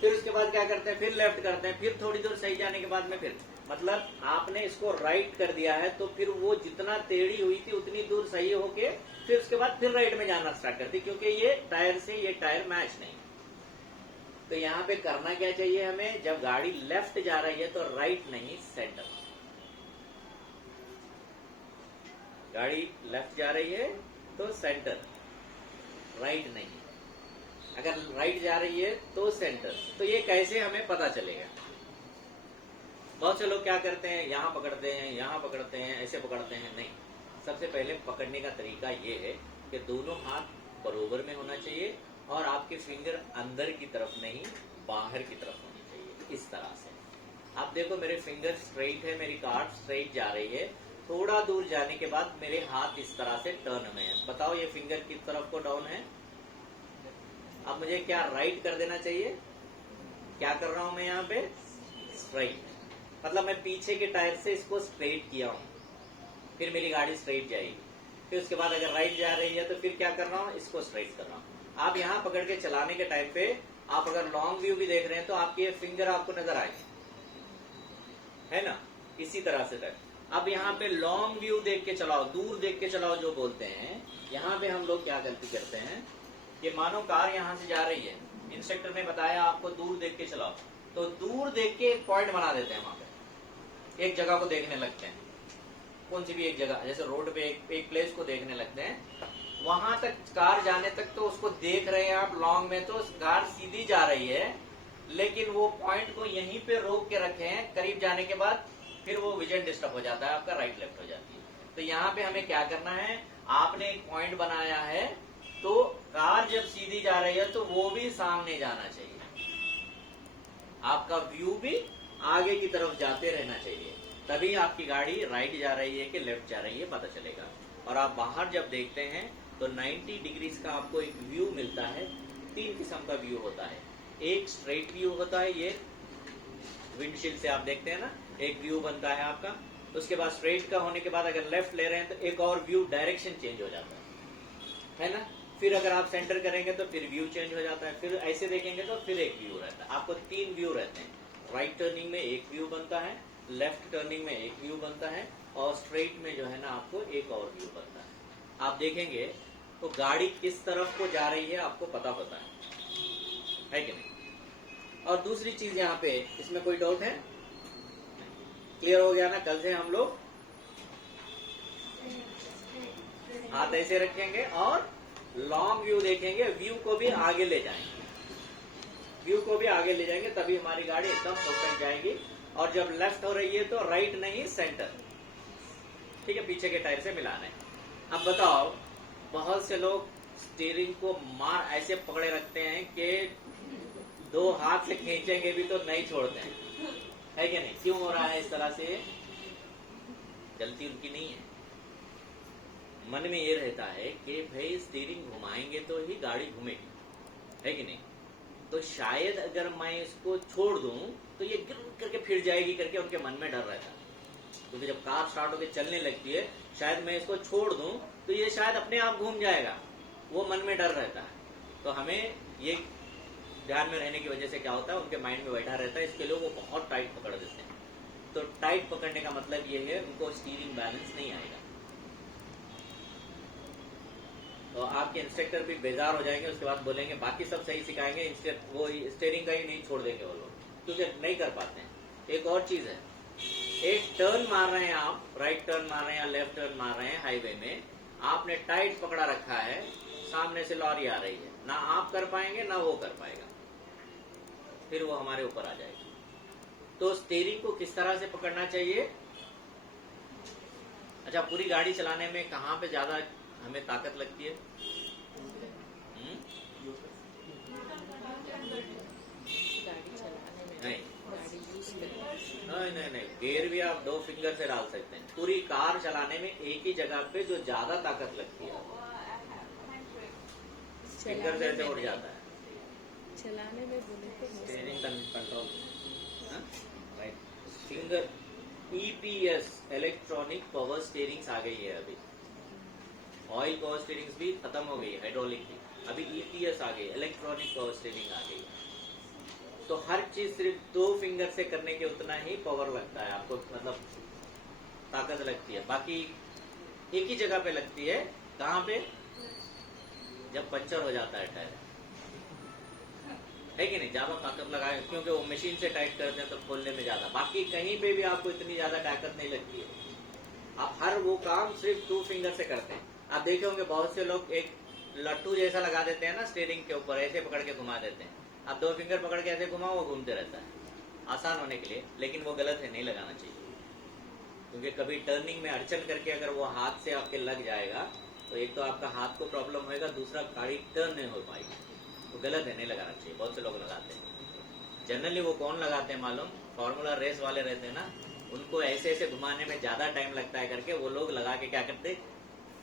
फिर उसके बाद क्या करते हैं, फिर लेफ्ट करते हैं, फिर थोड़ी दूर सही जाने के बाद में फिर मतलब आपने इसको राइट कर दिया है, तो फिर वो जितना टेढ़ी हुई थी उतनी दूर सही होके फिर उसके बाद फिर राइट में जाना स्टार्ट करती, क्योंकि ये टायर से ये टायर मैच नहीं। तो यहाँ पे करना क्या चाहिए हमें, जब गाड़ी लेफ्ट जा रही है तो राइट नहीं सेंटर। गाड़ी लेफ्ट जा रही है तो सेंटर, राइट नहीं। अगर राइट जा रही है तो सेंटर। तो ये कैसे हमें पता चलेगा? बहुत से लोग क्या करते हैं, यहाँ पकड़ते हैं, यहाँ पकड़ते हैं, ऐसे पकड़ते हैं। नहीं, सबसे पहले पकड़ने का तरीका ये है कि दोनों हाथ बरोबर में होना चाहिए और आपके फिंगर अंदर की तरफ नहीं बाहर की तरफ होनी चाहिए, इस तरह से। आप देखो मेरे फिंगर स्ट्रेट है, मेरी कार्ड स्ट्रेट जा रही है, थोड़ा दूर जाने के बाद मेरे हाथ इस तरह से टर्न में है। बताओ ये फिंगर किस तरफ को डाउन है? अब मुझे क्या राइट कर देना चाहिए? क्या कर रहा हूं मैं यहाँ पे? स्ट्रेट, मतलब मैं पीछे के टायर से इसको स्ट्रेट किया हूं, फिर मेरी गाड़ी स्ट्रेट जाएगी। फिर उसके बाद अगर राइट जा रही है तो फिर क्या कर रहा हूँ, इसको स्ट्रेट कर रहा हूँ। आप यहाँ पकड़ के चलाने के टाइम पे आप अगर लॉन्ग व्यू भी देख रहे हैं तो आपके ये फिंगर आपको नजर आएंगे, है ना? इसी तरह से कर। अब यहाँ पे लॉन्ग व्यू देख के चलाओ, दूर देख के चलाओ जो बोलते हैं, यहाँ पे हम लोग क्या गलती करते हैं कि मानो कार यहाँ से जा रही है, इंस्ट्रक्टर ने बताया आपको दूर देख के चलाओ, तो दूर देख के एक पॉइंट बना देते हैं, वहां पे एक जगह को देखने लगते हैं, कौन सी भी एक जगह, जैसे रोड पे एक प्लेस को देखने लगते हैं, वहां तक कार जाने तक तो उसको देख रहे हैं आप लॉन्ग में, तो कार सीधी जा रही है, लेकिन वो पॉइंट को यहीं पे रोक के रखे हैं। करीब जाने के बाद फिर वो विजन डिस्टर्ब हो जाता है, आपका राइट लेफ्ट हो जाती है। तो यहाँ पे हमें क्या करना है, आपने एक पॉइंट बनाया है, तो कार जब सीधी जा रही है तो वो भी सामने जाना चाहिए, आपका व्यू भी आगे की तरफ जाते रहना चाहिए, तभी आपकी गाड़ी राइट जा रही है कि लेफ्ट जा रही है पता चलेगा। और आप बाहर जब देखते हैं तो 90 डिग्रीज का आपको एक व्यू मिलता है। 3 किस्म का व्यू होता है, एक स्ट्रेट व्यू होता है, ये विंडशील्ड से आप देखते हैं ना, एक व्यू बनता है आपका। उसके बाद स्ट्रेट का होने के बाद अगर लेफ्ट ले रहे हैं तो एक और व्यू, डायरेक्शन चेंज हो जाता है ना? फिर अगर आप सेंटर करेंगे तो फिर व्यू चेंज हो जाता है, फिर ऐसे देखेंगे तो फिर एक व्यू रहता है। आपको 3 व्यू रहते हैं, राइट टर्निंग में एक व्यू बनता है, लेफ्ट टर्निंग में एक व्यू बनता है, और स्ट्रेट में जो है ना आपको एक और व्यू बनता है। आप देखेंगे तो गाड़ी किस तरफ को जा रही है आपको पता होता है कि नहीं? और दूसरी चीज यहाँ पे, इसमें कोई डाउट है? क्लियर हो गया ना? कल से हम लोग हाथ ऐसे रखेंगे और लॉन्ग व्यू देखेंगे, व्यू को भी आगे ले जाएंगे, व्यू को भी आगे ले जाएंगे, तभी हमारी गाड़ी एकदम परफेक्ट जाएगी। और जब लेफ्ट हो रही है तो राइट नहीं सेंटर, ठीक है? पीछे के टायर से मिलाना है। अब बताओ, बहुत से लोग स्टीयरिंग को मार ऐसे पकड़े रखते हैं कि 2 हाथ से खींचेंगे भी तो नहीं छोड़ते हैं, है कि नहीं? क्यों हो रहा है इस तरह से? गलती उनकी नहीं है, मन में ये रहता है कि भाई स्टीयरिंग घुमाएंगे तो ही गाड़ी घूमेगी, है कि नहीं? तो शायद अगर मैं इसको छोड़ दूं तो ये गिर करके फिर जाएगी करके उनके मन में डर रहता है। क्योंकि जब कार स्टार्ट होकर चलने लगती है, शायद मैं इसको छोड़ दूं तो ये शायद अपने आप घूम जाएगा, वो मन में डर रहता है। तो हमें ये ध्यान में रहने की वजह से क्या होता है, उनके माइंड में बैठा रहता है, इसके लिए वो बहुत टाइट पकड़ देते हैं। तो टाइट पकड़ने का मतलब ये है उनको स्टीयरिंग बैलेंस नहीं आएगा, तो आपके इंस्ट्रक्टर भी बेजार हो जाएंगे, उसके बाद बोलेंगे बाकी सब सही सिखाएंगे, वो स्टीयरिंग का ही नहीं छोड़ देंगे वो लोग, क्योंकि नहीं कर पाते हैं। एक और चीज है, एक टर्न मार रहे हैं आप, राइट टर्न मार रहे हैं या लेफ्ट टर्न मार रहे हैं हाईवे में, आपने टाइट पकड़ा रखा है, सामने से लॉरी आ रही है, ना आप कर पाएंगे ना वो कर पाएगा, फिर वो हमारे ऊपर आ जाएगा। तो स्टीयरिंग को किस तरह से पकड़ना चाहिए? अच्छा, पूरी गाड़ी चलाने में कहाँ पे ज्यादा हमें ताकत लगती है? नहीं, गियर भी आप 2 फिंगर से डाल सकते हैं। पूरी कार चलाने में एक ही जगह पे जो ज्यादा ताकत लगती है फिंगर से ऐसे उड़ जाता है। चलाने में बोले तो steering control, right, finger EPS electronic power steerings आ गई है अभी। ऑयल पावर स्टीयरिंग्स भी खत्म हो गई, हाइड्रोलिक की, अभी EPS आ गई, इलेक्ट्रॉनिक पावर स्टीयरिंग आ गई। तो हर चीज सिर्फ 2 फिंगर से करने के उतना ही पावर लगता है आपको, मतलब ताकत लगती है। बाकी एक ही जगह पे लगती है, कहाँ पे? जब पंचर हो जाता है टायर, है कि नहीं? ज्यादा ताकत लगाए, क्योंकि वो मशीन से टाइट करते हैं तो खोलने में ज्यादा। बाकी कहीं पे भी आपको इतनी ज्यादा ताकत नहीं लगती है। आप हर वो काम सिर्फ 2 फिंगर से करते हैं। आप देखे होंगे बहुत से लोग एक लट्टू जैसा लगा देते हैं ना स्टीयरिंग के ऊपर, ऐसे पकड़ के घुमा देते हैं। आप 2 फिंगर पकड़ के ऐसे घुमाओ, वो घूमते रहता है आसान होने के लिए, लेकिन वो गलत है, नहीं लगाना चाहिए। क्योंकि कभी टर्निंग में अड़चन करके अगर वो हाथ से आपके लग जाएगा तो एक तो आपका हाथ को प्रॉब्लम होएगा, दूसरा गाड़ी टर्न नहीं हो पाएगी। तो गलत है, नहीं लगाना चाहिए। बहुत से लोग लगाते हैं। जनरली वो कौन लगाते हैं मालूम? फॉर्मूला रेस वाले रहते हैं ना, उनको ऐसे ऐसे घुमाने में ज्यादा टाइम लगता है करके वो लोग लगा के क्या करते,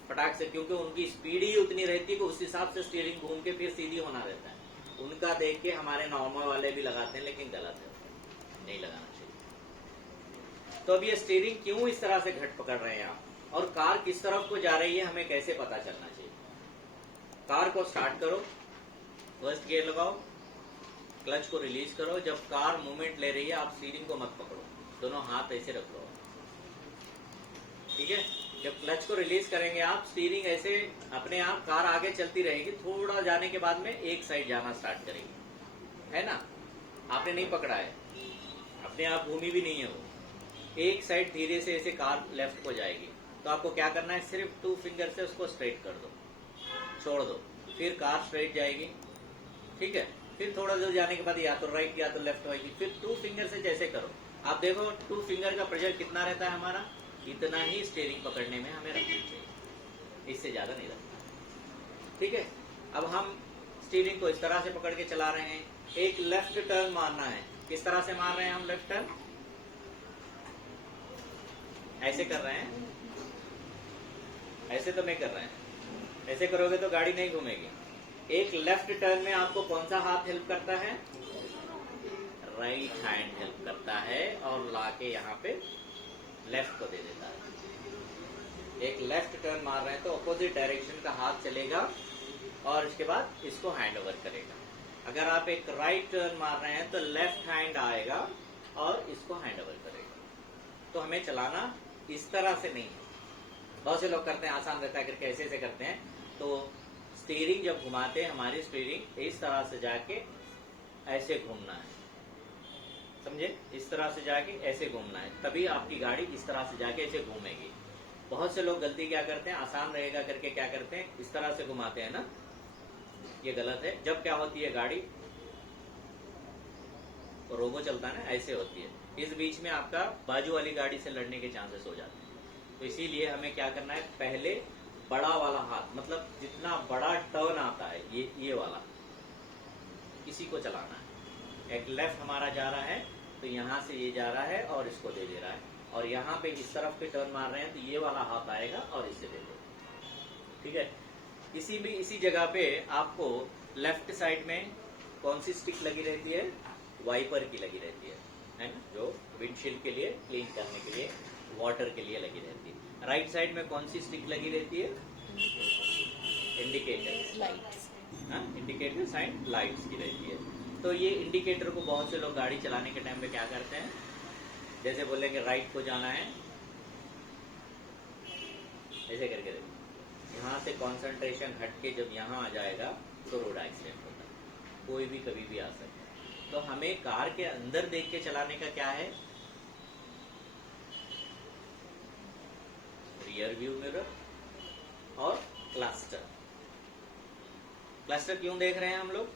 फटाक से, क्योंकि उनकी स्पीड ही उतनी रहती है कि उस हिसाब से स्टीयरिंग घूम के फिर सीधी होना रहता है। उनका देख के हमारे नॉर्मल वाले भी लगाते हैं, लेकिन गलत है, नहीं लगाना चाहिए। तो अब ये स्टीयरिंग क्यों इस तरह से घट पकड़ रहे हैं आप, और कार किस तरफ को जा रही है हमें कैसे पता चलना चाहिए? कार को स्टार्ट करो, फर्स्ट गियर लगाओ, क्लच को रिलीज करो। जब कार मूवमेंट ले रही है आप स्टीयरिंग को मत पकड़ो, दोनों हाथ ऐसे रख लो, ठीक है? जब क्लच को रिलीज करेंगे आप, स्टीयरिंग ऐसे अपने आप कार आगे चलती रहेगी, थोड़ा जाने के बाद में एक साइड जाना स्टार्ट करेगी, है ना? आपने नहीं पकड़ा है, अपने आप घूमी भी नहीं है वो, एक साइड धीरे से ऐसे कार लेफ्ट को जाएगी। तो आपको क्या करना है, सिर्फ 2 फिंगर से उसको स्ट्रेट कर दो, छोड़ दो, फिर कार स्ट्रेट जाएगी, ठीक है? फिर थोड़ा दूर जाने के बाद या तो राइट या तो लेफ्ट होगी, फिर 2 फिंगर से जैसे करो। आप देखो 2 फिंगर का प्रेशर कितना रहता है हमारा, इतना ही स्टीयरिंग पकड़ने में हमें रखना चाहिए, इससे ज्यादा नहीं रखना, ठीक है? अब हम स्टीयरिंग को इस तरह से पकड़ के चला रहे हैं। एक लेफ्ट टर्न मारना है, किस तरह से मार रहे हैं हम लेफ्ट टर्न? ऐसे कर रहे हैं, ऐसे तो नहीं कर रहे हैं, ऐसे करोगे तो गाड़ी नहीं घूमेगी। एक लेफ्ट टर्न में आपको कौन सा हाथ हेल्प करता है? राइट हैंड हेल्प करता है, और लाके यहाँ पे लेफ्ट को दे देता है। एक लेफ्ट टर्न मार रहे हैं तो अपोजिट डायरेक्शन का हाथ चलेगा और इसके बाद इसको हैंड ओवर करेगा। अगर आप एक राइट टर्न मार रहे हैं तो लेफ्ट हैंड आएगा और इसको हैंड ओवर करेगा। तो हमें चलाना इस तरह से नहीं है। बहुत से लोग करते हैं, आसान रहता है करके ऐसे ऐसे करते हैं। तो स्टीयरिंग जब घुमाते हैं, हमारी स्टीयरिंग इस तरह से जाके ऐसे घूमना है, समझे? इस तरह से जाके ऐसे घूमना है, तभी आपकी गाड़ी इस तरह से जाके ऐसे घूमेगी। बहुत से लोग गलती क्या करते हैं, आसान रहेगा करके क्या करते हैं, इस तरह से घुमाते हैं ना, ये गलत है। जब क्या होती है गाड़ी, तो रोबो चलता है ना, ऐसे होती है, इस बीच में आपका बाजू वाली गाड़ी से लड़ने के चांसेस हो जाते हैं। तो इसीलिए हमें क्या करना है, पहले बड़ा वाला हाथ, मतलब जितना बड़ा टर्न आता है ये वाला, इसी को चलाना है। एक लेफ्ट हमारा जा रहा है तो यहाँ से ये जा रहा है और इसको दे दे रहा है, और यहाँ पे इस तरफ पे टर्न मार रहे हैं तो ये वाला हाथ आएगा और इससे दे दो, ठीक है? इसी जगह पे आपको लेफ्ट साइड में कौन सी स्टिक लगी रहती है? वाइपर की लगी रहती है ना, जो विंडशील्ड के लिए क्लीन करने के लिए, वाटर के लिए लगी रहती है। राइट साइड में कौन सी स्टिक लगी रहती है? Indicator lights, indicator sign lights की रहती है। तो ये इंडिकेटर को बहुत से लोग गाड़ी चलाने के टाइम पे क्या करते हैं, जैसे बोलेंगे राइट को जाना है, ऐसे करके देखो, यहाँ से कंसंट्रेशन हट के जब यहाँ आ जाएगा तो रोड एक्सीडेंट होता है, कोई भी कभी भी आ सकता है। तो हमें कार के अंदर देख के चलाने का क्या है, रियर व्यू मिरर और क्लस्टर। क्लस्टर क्यों देख रहे हैं हम लोग,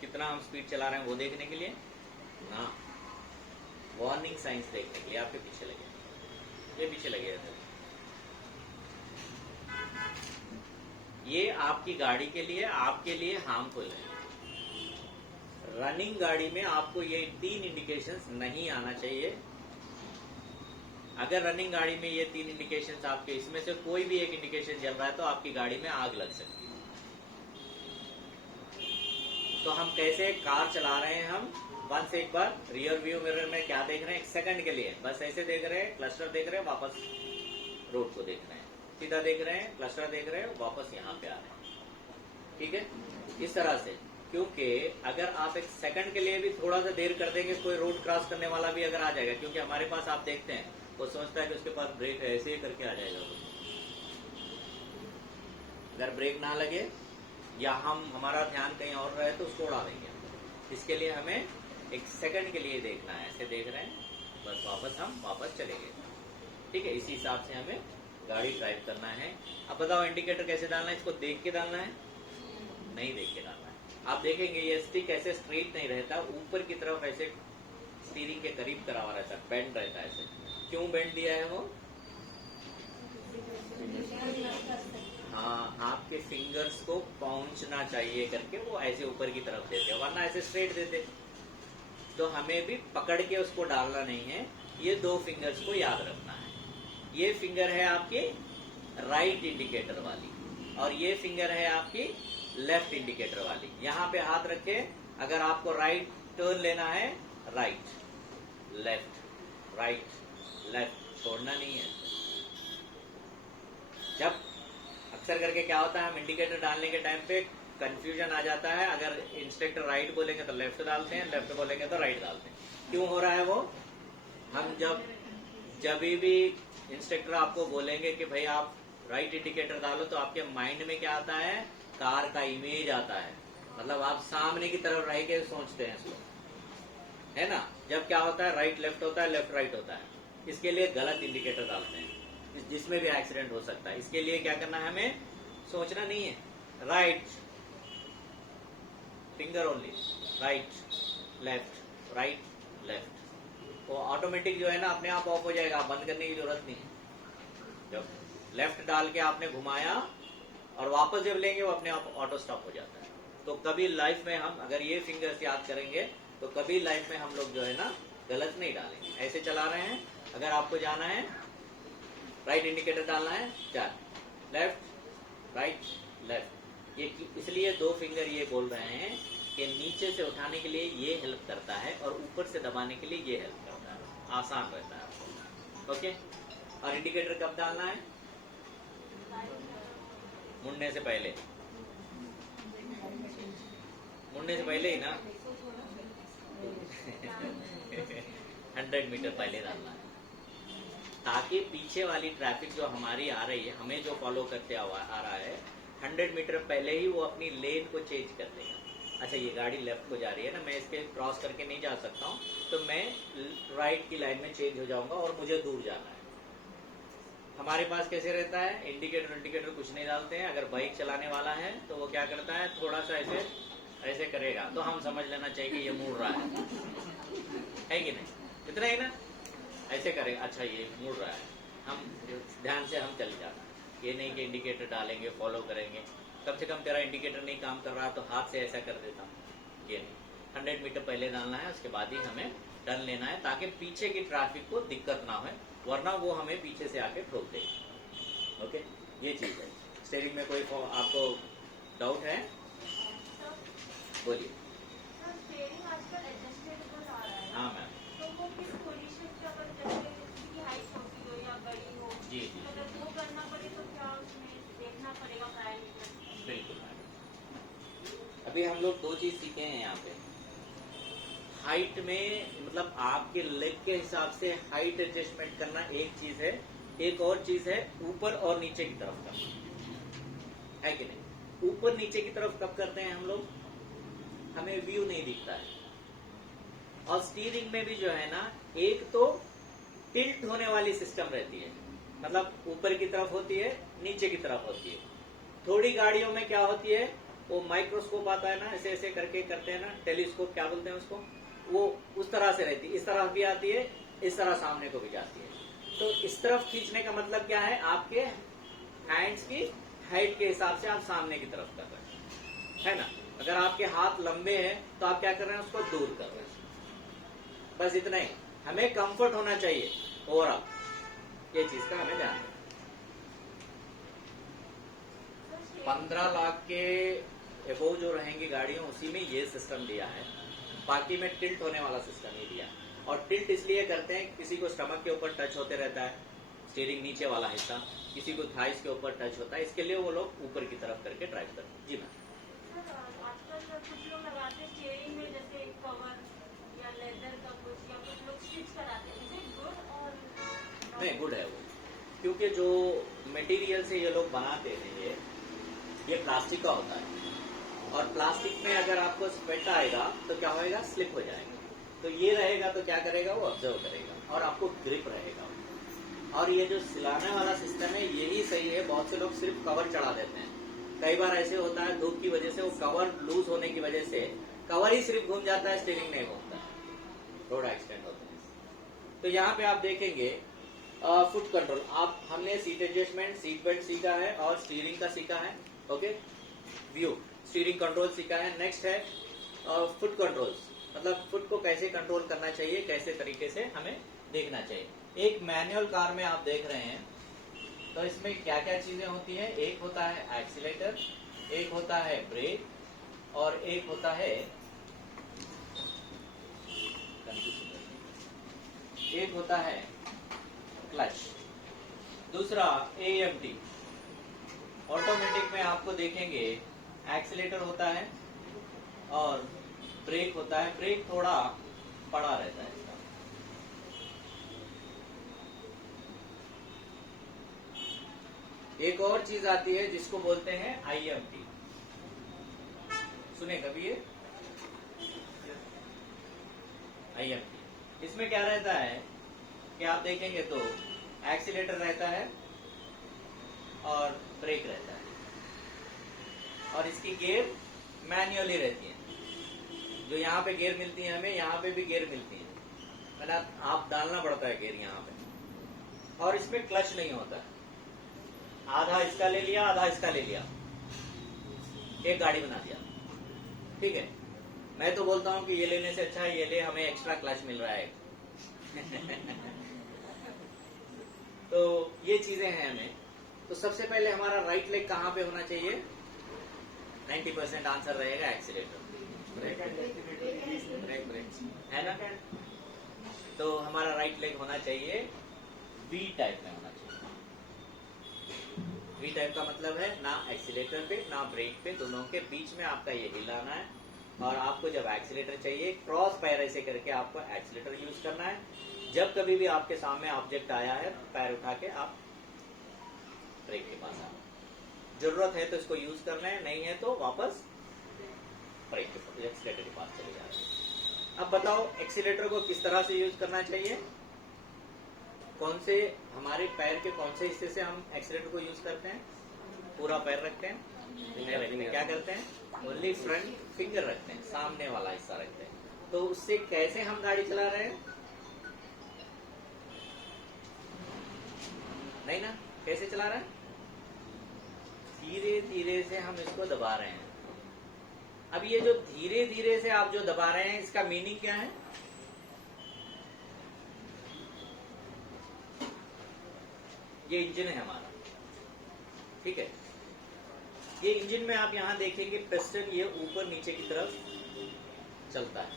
कितना हम स्पीड चला रहे हैं वो देखने के लिए ना, वार्निंग साइंस देखने के लिए। आपके पीछे लगे, ये पीछे लगे थे, ये आपकी गाड़ी के लिए, आपके लिए हार्मफुल है। रनिंग गाड़ी में आपको ये 3 इंडिकेशंस नहीं आना चाहिए। अगर रनिंग गाड़ी में ये 3 इंडिकेशंस आपके इसमें से कोई भी एक इंडिकेशन जल रहा है तो आपकी गाड़ी में आग लग सकती है। तो हम कैसे कार चला रहे हैं, हम बस एक बार रियर व्यू मिरर में क्या देख रहे हैं, 1 सेकंड के लिए बस ऐसे देख रहे हैं, क्लस्टर देख रहे हैं, वापस रोड को देख रहे हैं, सीधा देख रहे हैं, क्लस्टर देख रहे हैं, वापस यहाँ पे आ रहे हैं। ठीक है, इस तरह से। क्योंकि अगर आप 1 सेकंड के लिए भी थोड़ा सा देर कर देंगे, कोई रोड क्रॉस करने वाला भी अगर आ जाएगा, क्योंकि हमारे पास आप देखते हैं वो सोचता है कि उसके पास ब्रेक है, ऐसे ही करके आ जाएगा वो। अगर ब्रेक ना लगे या हमारा ध्यान कहीं और रहे तो उसको उड़ा देंगे। इसके लिए हमें 1 सेकंड के लिए देखना है, ऐसे देख रहे हैं, बस वापस चले गए। ठीक है, इसी हिसाब से हमें गाड़ी ड्राइव करना है। अब बताओ इंडिकेटर कैसे डालना है, इसको देख के डालना है, नहीं देख के डालना है। आप देखेंगे ये स्टिक ऐसे स्ट्रेट नहीं रहता, ऊपर की तरफ ऐसे स्टीयरिंग के करीब करा हुआ रहता है, बेंड रहता है ऐसे। क्यों बेंड दिया है वो, हाँ, आपके फिंगर्स को पहुंचना चाहिए करके वो ऐसे ऊपर की तरफ देते हैं, वरना ऐसे स्ट्रेट देते। तो हमें भी पकड़ के उसको डालना नहीं है, ये 2 फिंगर्स को याद रखना है। ये फिंगर है आपकी राइट इंडिकेटर वाली और ये फिंगर है आपकी लेफ्ट इंडिकेटर वाली। यहाँ पे हाथ रखे, अगर आपको राइट टर्न लेना है, राइट लेफ्ट राइट लेफ्ट, छोड़ना नहीं है। जब अक्सर करके क्या होता है, हम इंडिकेटर डालने के टाइम पे कंफ्यूजन आ जाता है, अगर इंस्ट्रक्टर राइट बोलेंगे तो लेफ्ट डालते हैं, लेफ्ट बोलेंगे तो राइट डालते हैं। क्यों हो रहा है वो, हम जब भी इंस्ट्रक्टर आपको बोलेंगे कि भाई आप राइट इंडिकेटर डालो, तो आपके माइंड में क्या आता है, कार का इमेज आता है, मतलब आप सामने की तरफ रह के सोचते हैं इसको, है ना। जब क्या होता है, राइट लेफ्ट होता है, लेफ्ट राइट होता है, इसके लिए गलत इंडिकेटर डालते हैं, जिसमें भी एक्सीडेंट हो सकता है। इसके लिए क्या करना है, हमें सोचना नहीं है, right finger only, right left right left, वो ऑटोमेटिक जो है ना अपने आप ऑफ हो जाएगा, बंद करने की जरूरत नहीं है। जब लेफ्ट डाल के आपने घुमाया और वापस जब लेंगे वो अपने आप ऑटो स्टॉप हो जाता है। तो कभी लाइफ में हम अगर ये फिंगर्स याद करेंगे तो कभी लाइफ में हम लोग जो है ना गलत नहीं डालेंगे। ऐसे चला रहे हैं, अगर आपको जाना है राइट इंडिकेटर डालना है, 4 लेफ्ट राइट लेफ्ट, ये इसलिए 2 फिंगर ये बोल रहे हैं कि नीचे से उठाने के लिए ये हेल्प करता है और ऊपर से दबाने के लिए ये हेल्प करता है, आसान रहता है आपको। ओके, और इंडिकेटर कब डालना है, मुड़ने से पहले, मुड़ने से पहले ही ना 100 मीटर पहले डालना है, ताकि पीछे वाली ट्रैफिक जो हमारी आ रही है, हमें जो फॉलो करते आ रहा है, 100 मीटर पहले ही वो अपनी लेन को चेंज कर देगा। अच्छा, ये गाड़ी लेफ्ट को जा रही है ना, मैं इसके क्रॉस करके नहीं जा सकता हूँ, तो मैं राइट की लाइन में चेंज हो जाऊंगा और मुझे दूर जाना है। हमारे पास कैसे रहता है, इंडिकेटर कुछ नहीं डालते हैं। अगर बाइक चलाने वाला है तो वो क्या करता है, थोड़ा सा ऐसे करेगा तो हम समझ लेना चाहिए कि ये मुड़ रहा है कि नहीं, इतना ही ना, ऐसे करेगा, अच्छा ये मुड़ रहा है, हम ध्यान से हम चल जाना। ये नहीं कि इंडिकेटर डालेंगे फॉलो करेंगे, कम से कम तेरा इंडिकेटर नहीं काम कर रहा तो हाथ से ऐसा कर देता हूँ, ये नहीं। 100 मीटर पहले डालना है, उसके बाद ही हमें टर्न लेना है, ताकि पीछे की ट्रैफिक को दिक्कत ना हो, वरना वो हमें पीछे से आके ठोक देगी। ओके, ये चीज है। स्टीयरिंग में कोई आपको डाउट है, बोलिए। हाँ मैम, जी जी वो करना पड़े तो क्या उसमें देखना पड़ेगा पैरामीटर? बिल्कुल मैम। अभी हम लोग 2 चीज सीखे हैं यहाँ पे। हाइट में मतलब आपके लेग के हिसाब से हाइट एडजस्टमेंट करना एक चीज है, एक और चीज है ऊपर और नीचे की तरफ करना। है कि नहीं। ऊपर नीचे की तरफ कब करते हैं हम लोग, हमें व्यू नहीं दिखता है। और स्टीयरिंग में भी जो है ना, एक तो टिल्ट होने वाली सिस्टम रहती है, मतलब ऊपर की तरफ होती है, नीचे की तरफ होती है। थोड़ी गाड़ियों में क्या होती है, वो माइक्रोस्कोप आता है ना, ऐसे ऐसे करके करते हैं ना, टेलीस्कोप क्या बोलते हैं उसको, वो उस तरह से रहती है, इस तरफ भी आती है, इस तरह सामने को भी जाती है। तो इस तरफ खींचने का मतलब क्या है, आपके हैंड्स की हाइट के हिसाब से आप सामने की तरफ कर रहे हैं, है ना। अगर आपके हाथ लंबे हैं तो आप क्या कर रहे हैं, उसको दूर कर रहे हैं। बस इतना ही, हमें कंफर्ट होना चाहिए ओवरऑल, ये चीज का हमें ध्यान रखना। 15 लाख के एबोव जो रहेंगी गाड़ियों, उसी में ये सिस्टम दिया है। बाकी में टिल्ट होने वाला सिस्टम ही दिया। और टिल्ट इसलिए करते हैं, किसी को स्टमक के ऊपर टच होते रहता है, स्टीयरिंग नीचे वाला हिस्सा, किसी को थाइस के ऊपर टच होता है, इसके लिए वो लोग ऊपर की तरफ करके ड्राइव करते हैं। जी मैम। आजकल कुछ लोग लगाते हैं स्टीयरिंग में जैसे कवर या लेदर का कुछ, या कुछ लोग स्टिच कराते हैं, इज इट गुड और नहीं, गुड है वो, क्योंकि जो मटेरियल से ये लोग बनाते हैं ये प्लास्टिक का होता है। और प्लास्टिक में अगर आपको स्वेट आएगा तो क्या होएगा, स्लिप हो जाएगा। तो ये रहेगा तो क्या करेगा, वो ऑब्जर्व करेगा और आपको ग्रिप रहेगा। और ये जो सिलाने वाला सिस्टम है यही सही है। बहुत से लोग सिर्फ कवर चढ़ा देते हैं। कई बार ऐसे होता है, धूप की वजह से वो कवर लूज होने की वजह से कवर ही सिर्फ घूम जाता है, स्टीयरिंग नहीं घूमता है, रोड एक्सीडेंट होते हैं। तो यहाँ पे आप देखेंगे फुट कंट्रोल, आप हमने सीट एडजस्टमेंट, सीट बेल्ट सीखा है और स्टीयरिंग का सीखा है। ओके, व्यू, स्टीयरिंग कंट्रोल सीखा है। नेक्स्ट है फुट कंट्रोल्स, मतलब फुट को कैसे कंट्रोल करना चाहिए, कैसे तरीके से हमें देखना चाहिए। एक मैनुअल कार में आप देख रहे हैं तो इसमें क्या क्या चीजें होती है, एक होता है एक्सीलेटर, एक होता है ब्रेक और एक होता है क्लच, दूसरा AMT। ऑटोमेटिक में आपको देखेंगे एक्सीलेटर होता है और ब्रेक होता है। ब्रेक थोड़ा बड़ा रहता है इसका। एक और चीज आती है जिसको बोलते हैं IMT, सुने कभी ये IMT। इसमें क्या रहता है कि आप देखेंगे तो एक्सीलेटर रहता है और ब्रेक रहता है, और इसकी गियर मैन्युअली रहती है। जो यहाँ पे गियर मिलती है हमें, यहाँ पे भी गियर मिलती है, मतलब आप डालना पड़ता है गियर यहाँ पे। और इसमें क्लच नहीं होता है, आधा इसका ले लिया, आधा इसका ले लिया, एक गाड़ी बना दिया। ठीक है, मैं तो बोलता हूँ कि ये लेने से अच्छा है ये ले, हमें एक्स्ट्रा क्लच मिल रहा है। तो ये चीजें हैं हमें। तो सबसे पहले हमारा राइट लेग कहाँ पे होना चाहिए, 90% आंसर रहेगा एक्सीलेटर, ब्रेक है ना। तो हमारा राइट लेग होना चाहिए V टाइप में होना चाहिए। V टाइप का मतलब है ना एक्सीलेटर पे ना ब्रेक पे, दोनों के बीच में आपका ये हिलाना है। और आपको जब एक्सीलेटर चाहिए, क्रॉस पैर ऐसे करके आपको एक्सीलेटर यूज करना है। जब कभी भी आपके सामने ऑब्जेक्ट आया है, पैर उठा के आप ब्रेक के पास आओ। जरूरत है तो इसको यूज करना है, नहीं है तो वापस ब्रेक के एक्सीलेटर के पास चले जाए। अब बताओ एक्सीलेटर को किस तरह से यूज करना चाहिए, कौन से हमारे पैर के कौन से हिस्से से हम एक्सीलेटर को यूज करते हैं, पूरा पैर रखते हैं, क्या करते हैं, ओनली फ्रंट फिंगर रखते हैं, सामने वाला हिस्सा रखते हैं। तो उससे कैसे हम गाड़ी चला रहे हैं, नहीं ना, कैसे चला रहे हैं, धीरे धीरे से हम इसको दबा रहे हैं। अब ये जो धीरे धीरे से आप जो दबा रहे हैं, इसका मीनिंग क्या है, ये इंजन है हमारा, ठीक है। ये इंजन में आप यहां देखेंगे पिस्टन ये ऊपर नीचे की तरफ चलता है।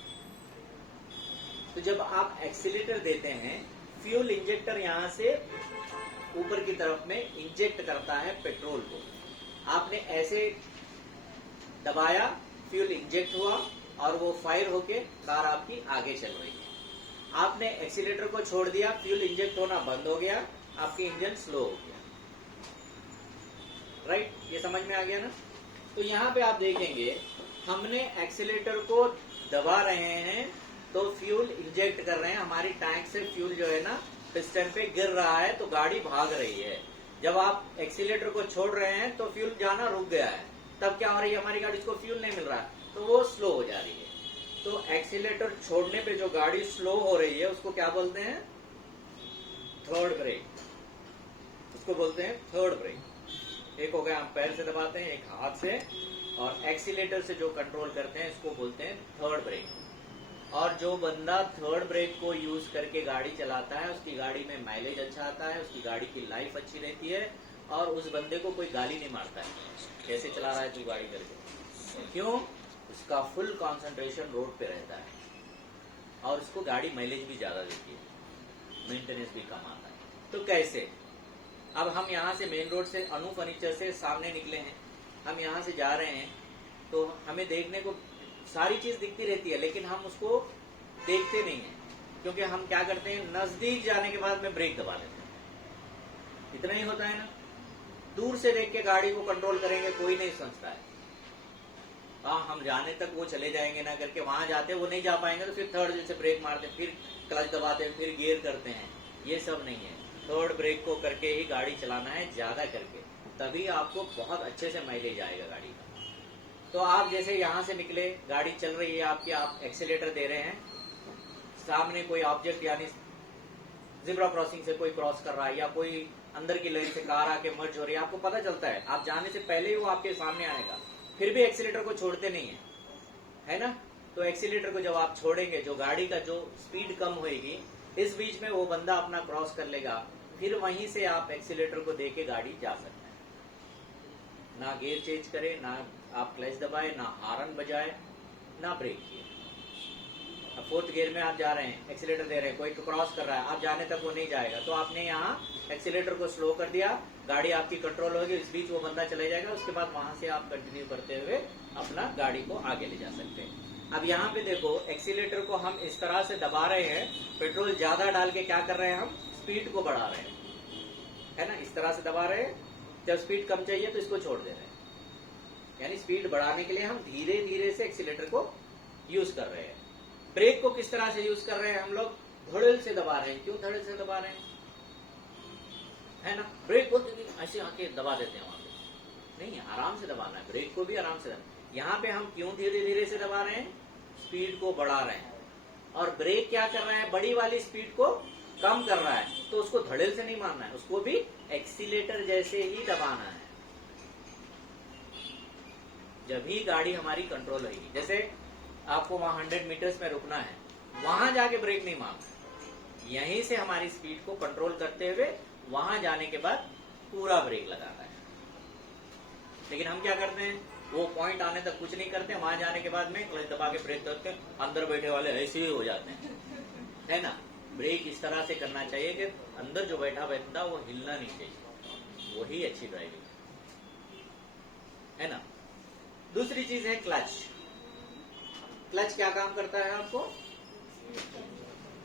तो जब आप एक्सीलेटर देते हैं, फ्यूल इंजेक्टर यहां से ऊपर की तरफ में इंजेक्ट करता है पेट्रोल को। आपने ऐसे दबाया, फ्यूल इंजेक्ट हुआ और वो फायर होके कार आपकी आगे चल रही है। आपने एक्सीलेटर को छोड़ दिया, फ्यूल इंजेक्ट होना बंद हो गया, आपकी इंजन स्लो हो गया, राइट, ये समझ में आ गया ना। तो यहाँ पे आप देखेंगे हमने एक्सीलेटर को दबा रहे हैं तो फ्यूल इंजेक्ट कर रहे हैं, हमारी टैंक से फ्यूल जो है ना पिस्टन पे गिर रहा है तो गाड़ी भाग रही है। जब आप एक्सीलेटर को छोड़ रहे हैं तो फ्यूल जाना रुक गया है, तब क्या हो रही है हमारी गाड़ी को फ्यूल नहीं मिल रहा है तो वो स्लो हो जा रही है। तो एक्सीलेटर छोड़ने पे जो गाड़ी स्लो हो रही है उसको क्या बोलते हैं, थर्ड ब्रेक, उसको बोलते हैं थर्ड ब्रेक। एक हो गया हम पैर से दबाते हैं, एक हाथ से, और एक्सीलेटर से जो कंट्रोल करते हैं इसको बोलते हैं थर्ड ब्रेक। और जो बंदा थर्ड ब्रेक को यूज करके गाड़ी चलाता है उसकी गाड़ी में माइलेज अच्छा आता है, उसकी गाड़ी की लाइफ अच्छी रहती है, और उस बंदे को कोई गाली नहीं मारता है कैसे चला रहा है तू गाड़ी करके। क्यों? उसका फुल कंसंट्रेशन रोड पे रहता है और उसको गाड़ी माइलेज भी ज्यादा देती है, मेंटेनेंस भी कम आता है। तो कैसे? अब हम यहाँ से मेन रोड से अनु फर्नीचर से सामने निकले हैं, हम यहाँ से जा रहे हैं तो हमें देखने को सारी चीज दिखती रहती है लेकिन हम उसको देखते नहीं है, क्योंकि हम क्या करते हैं नजदीक जाने के बाद में ब्रेक दबा देते हैं। इतना ही होता है ना, दूर से देख के गाड़ी को कंट्रोल करेंगे कोई नहीं समझता है। हम जाने तक वो चले जाएंगे ना करके, वहां जाते वो नहीं जा पाएंगे तो फिर थर्ड से ब्रेक मारते, फिर क्लच दबाते, फिर गियर करते हैं। ये सब नहीं है, थर्ड ब्रेक को करके ही गाड़ी चलाना है, ज्यादा करके, तभी आपको बहुत अच्छे से माइलेज आएगा गाड़ी का। तो आप जैसे यहाँ से निकले, गाड़ी चल रही है आपकी, आप एक्सीलेटर दे रहे हैं, सामने कोई ऑब्जेक्ट यानी ज़ेब्रा क्रॉसिंग से कोई क्रॉस कर रहा है या कोई अंदर की लाइन से कार आके मर्ज हो रही है, आपको पता चलता है, आप जाने से पहले ही वो आपके सामने आएगा, फिर भी एक्सीलेटर को छोड़ते नहीं है ना। तो एक्सीलेटर को जब आप छोड़ेंगे, जो गाड़ी का जो स्पीड कम होएगी, इस बीच में वो बंदा अपना क्रॉस कर लेगा, फिर वहीं से आप एक्सीलेटर को दे के गाड़ी जा सकते हैं। ना गियर चेंज करे, ना आप क्लच दबाए, ना हॉर्न बजाए, ना ब्रेक किए। अब फोर्थ गियर में आप जा रहे हैं, एक्सीलेटर दे रहे हैं, कोई क्रॉस कर रहा है, आप जाने तक वो नहीं जाएगा, तो आपने यहाँ एक्सीलेटर को स्लो कर दिया, गाड़ी आपकी कंट्रोल होगी, इस बीच वो बंदा चले जाएगा, उसके बाद वहां से आप कंटिन्यू करते हुए अपना गाड़ी को आगे ले जा सकते हैं। अब यहाँ पे देखो, एक्सीलेटर को हम इस तरह से दबा रहे हैं, पेट्रोल ज्यादा डाल के क्या कर रहे हैं, हम स्पीड को बढ़ा रहे हैं, है ना, इस तरह से दबा रहे हैं। जब स्पीड कम चाहिए तो इसको छोड़ दे रहे हैं, यानी स्पीड बढ़ाने के लिए हम धीरे धीरे से एक्सीलेटर को यूज कर रहे हैं। ब्रेक को किस तरह से यूज कर रहे हैं हम लोग, धड़ेल से दबा रहे हैं। क्यों धड़ेल से दबा रहे हैं, है ना, ब्रेक को ऐसे आके दबा देते हैं वहां पे, नहीं, आराम से दबाना है, ब्रेक को भी आराम से दबाना। यहाँ पे हम क्यों धीरे धीरे से दबा रहे हैं, स्पीड को बढ़ा रहे हैं, और ब्रेक क्या कर रहा है, बड़ी वाली स्पीड को कम कर रहा है, तो उसको धड़ेल से नहीं मारना है, उसको भी एक्सीलेटर जैसे ही दबाना है, जब ही गाड़ी हमारी कंट्रोल होगी। जैसे आपको वहां 100 मीटर्स में रुकना है, वहां जाके ब्रेक नहीं मारना, यहीं से हमारी स्पीड को कंट्रोल करते हुए वहां जाने के बाद पूरा ब्रेक लगाना है। लेकिन हम क्या करते हैं, वो पॉइंट आने तक कुछ नहीं करते, वहां जाने के बाद में क्लच दबा के ब्रेक करते हैं, अंदर बैठे वाले ऐसे ही हो जाते हैं, है ना। ब्रेक इस तरह से करना चाहिए कि अंदर जो बैठा बंदा वो हिलना नहीं चाहिए, वही अच्छी ड्राइविंग है ना। दूसरी चीज है क्लच। क्लच क्या काम करता है, आपको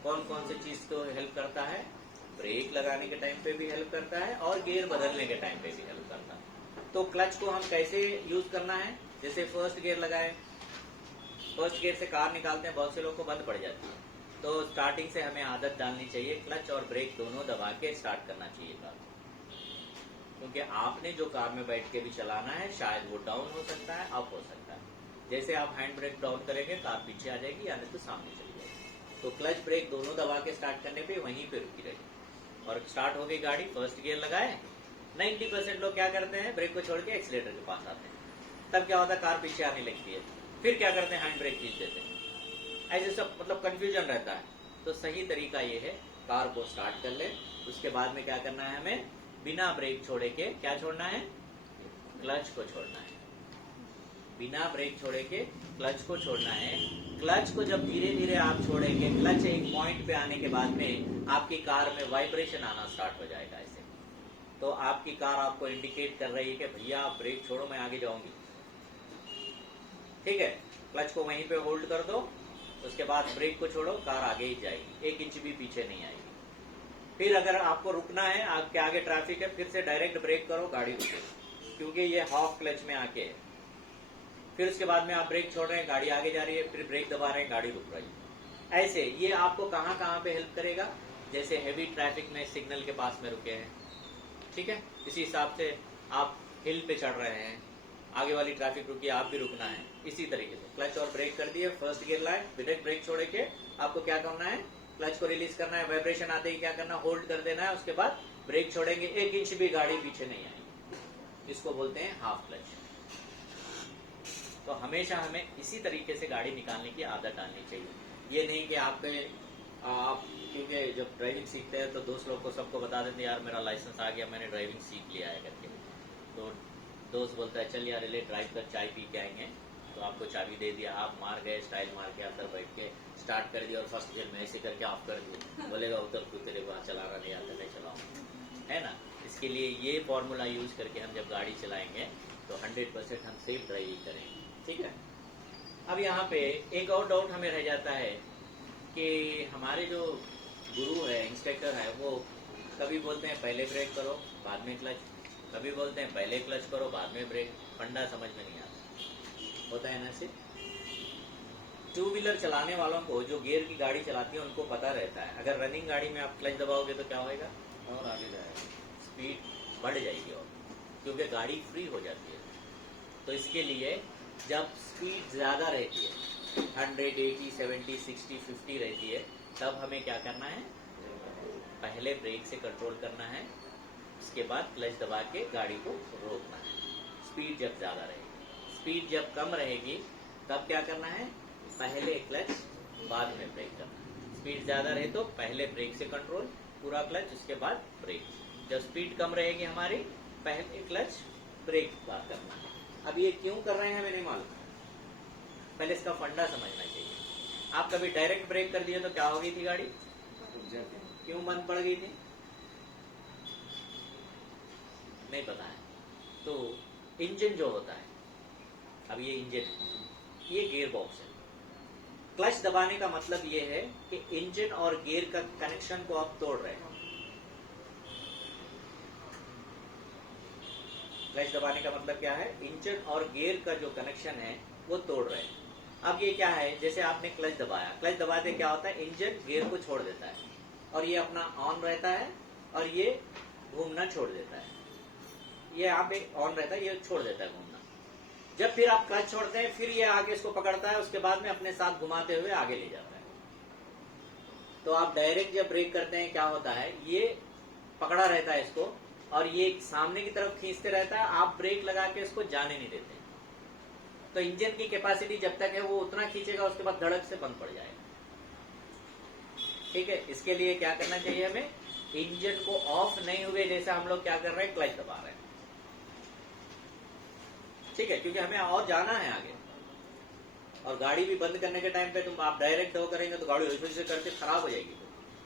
कौन कौन सी चीज को हेल्प करता है, ब्रेक लगाने के टाइम पे भी हेल्प करता है और गियर बदलने के टाइम पे भी हेल्प करता है। तो क्लच को हम कैसे यूज करना है, जैसे फर्स्ट गियर लगाए, फर्स्ट गियर से कार निकालते हैं, बहुत से लोग को बंद पड़ जाती है, तो स्टार्टिंग से हमें आदत डालनी चाहिए, क्लच और ब्रेक दोनों दबा के स्टार्ट करना चाहिए कार, क्योंकि आपने जो कार में बैठ के भी चलाना है, शायद वो डाउन हो सकता है, अप हो सकता है। जैसे आप हैंड ब्रेक डाउन करेंगे, कार पीछे आ जाएगी, यानी तो सामने चली जाएगी। तो क्लच ब्रेक दोनों दबा के स्टार्ट करने पे वहीं पे रुकी रहेगी, और स्टार्ट हो गई गाड़ी, फर्स्ट गियर लगाए। 90% लोग क्या करते हैं, ब्रेक को छोड़ के एक्सीलेटर के पास आते हैं, तब क्या होता है, कार पीछे आने लगती है, फिर क्या करते हैं, हैंड ब्रेक खींच देते हैं, ऐसे सब मतलब कंफ्यूजन रहता है। तो सही तरीका ये है, कार को स्टार्ट कर ले, उसके बाद में क्या करना है, हमें बिना ब्रेक छोड़े के क्या छोड़ना है, क्लच को छोड़ना है, बिना ब्रेक छोड़े के क्लच को छोड़ना है। क्लच को जब धीरे धीरे आप छोड़ेंगे, क्लच एक पॉइंट पे आने के बाद में आपकी कार में वाइब्रेशन आना स्टार्ट हो जाएगा ऐसे, तो आपकी कार आपको इंडिकेट कर रही है कि भैया आप ब्रेक छोड़ो, मैं आगे जाऊंगी, ठीक है। क्लच को वहीं पे होल्ड कर दो, उसके बाद ब्रेक को छोड़ो, कार आगे ही जाएगी, 1 इंच भी पीछे नहीं आएगी। फिर अगर आपको रुकना है, आपके आगे ट्रैफिक है, फिर से डायरेक्ट ब्रेक करो, गाड़ी रुकेगी। क्योंकि ये हाफ क्लच में आके है। फिर उसके बाद में आप ब्रेक छोड़ रहे हैं, गाड़ी आगे जा रही है, फिर ब्रेक दबा रहे हैं, गाड़ी रुक रही है। ऐसे ये आपको कहाँ कहाँ पे हेल्प करेगा, जैसे हेवी ट्रैफिक में सिग्नल के पास में रुके हैं, ठीक है, इसी हिसाब से आप हिल पे चढ़ रहे हैं, आगे वाली ट्रैफिक रुकी, आप भी रुकना है। इसी तरीके से क्लच और ब्रेक कर दिए, फर्स्ट गियर लाए, ब्रेक ब्रेक छोड़ के आपको क्या करना है, क्लच को रिलीज करना है, वाइब्रेशन आते ही क्या करना, होल्ड कर देना है, उसके बाद ब्रेक छोड़ेंगे, 1 इंच भी गाड़ी पीछे नहीं आएगी। इसको बोलते हैं हाफ क्लच। तो हमेशा हमें इसी तरीके से गाड़ी निकालने की आदत डालनी चाहिए। ये नहीं कि आप क्योंकि जब ड्राइविंग सीखते हैं तो दोस्त लोग को सबको बता देते हैं यार मेरा लाइसेंस आ गया, मैंने ड्राइविंग सीख लिया है करके। तो दोस्त बोलता है चल यार ले ड्राइव कर, चाय पी के आएंगे, तो आपको चाबी दे दिया, आप मार गए, स्टाइल मार के अंदर बैठ के स्टार्ट कर दिया और फर्स्ट गियर में ऐसे करके ऑफ कर दिया, बोलेगा उतर तू, तेरे को चलाना नहीं आता, नहीं चलाऊंगा, है ना। इसके लिए ये फॉर्मूला यूज करके हम जब गाड़ी चलाएंगे तो 100% हम सेफ ड्राइविंग करेंगे, ठीक है। अब यहाँ पे एक और डाउट हमें रह जाता है कि हमारे जो गुरु है, इंस्ट्रक्टर है, वो कभी बोलते हैं पहले ब्रेक करो बाद में क्लच, कभी बोलते हैं पहले क्लच करो बाद में ब्रेक। फंडा समझ में नहीं आता, होता है ना। सिर्फ 2 व्हीलर चलाने वालों को, जो गियर की गाड़ी चलाती है, उनको पता रहता है अगर रनिंग गाड़ी में आप क्लच दबाओगे तो क्या होएगा, और आगे जाएगा, स्पीड बढ़ जाएगी, और क्योंकि गाड़ी फ्री हो जाती है। तो इसके लिए जब स्पीड ज्यादा रहती है, 100, 80, 70, 60, 50 रहती है, तब हमें क्या करना है, पहले ब्रेक से कंट्रोल करना है, उसके बाद क्लच दबा के गाड़ी को रोकना है। स्पीड जब ज्यादा रहेगी, स्पीड जब कम रहेगी तब क्या करना है, पहले क्लच बाद में ब्रेक करना है। स्पीड ज्यादा रहे तो पहले ब्रेक से कंट्रोल, पूरा क्लच, उसके बाद ब्रेक। जब स्पीड कम रहेगी हमारी, पहले क्लच ब्रेक बाद करना है। अब ये क्यों कर रहे हैं हमें नहीं मालूम, पहले इसका फंडा समझना चाहिए। आप कभी डायरेक्ट ब्रेक कर दिए तो क्या हो गई थी गाड़ी, क्यों बंद पड़ गई थी, नहीं पता है। तो इंजन जो होता है, अब ये इंजन, ये गियर बॉक्स है। क्लच दबाने का मतलब ये है कि इंजन और गियर का कनेक्शन को आप तोड़ रहे हैं। क्लच दबाने का मतलब क्या है, इंजन और गियर का जो कनेक्शन है वो तोड़ रहे हैं। अब ये क्या है, जैसे आपने क्लच दबाया, क्लच दबाते क्या होता है, इंजन गियर को छोड़ देता है और ये अपना ऑन रहता है और ये घूमना छोड़ देता है। ये यहाँ पे ऑन रहता है, ये छोड़ देता है घूमना। जब फिर आप क्लच छोड़ते हैं, फिर ये आगे इसको पकड़ता है, उसके बाद में अपने साथ घुमाते हुए आगे ले जाता है। तो आप डायरेक्ट जब ब्रेक करते हैं क्या होता है, ये पकड़ा रहता है इसको और ये सामने की तरफ खींचते रहता है, आप ब्रेक लगा के इसको जाने नहीं देते। तो इंजन की कैपेसिटी जब तक है वो उतना खींचेगा, उसके बाद धड़क से बंद पड़ जाएगा, ठीक है। इसके लिए क्या करना चाहिए हमें, इंजन को ऑफ नहीं हुए जैसे हम लोग क्या कर रहे हैं, क्लच दबा रहे हैं, ठीक है, क्योंकि हमें और जाना है आगे। और गाड़ी भी बंद करने के टाइम पे तुम आप डायरेक्ट दो करेंगे तो गाड़ी वैसे करके खराब हो जाएगी।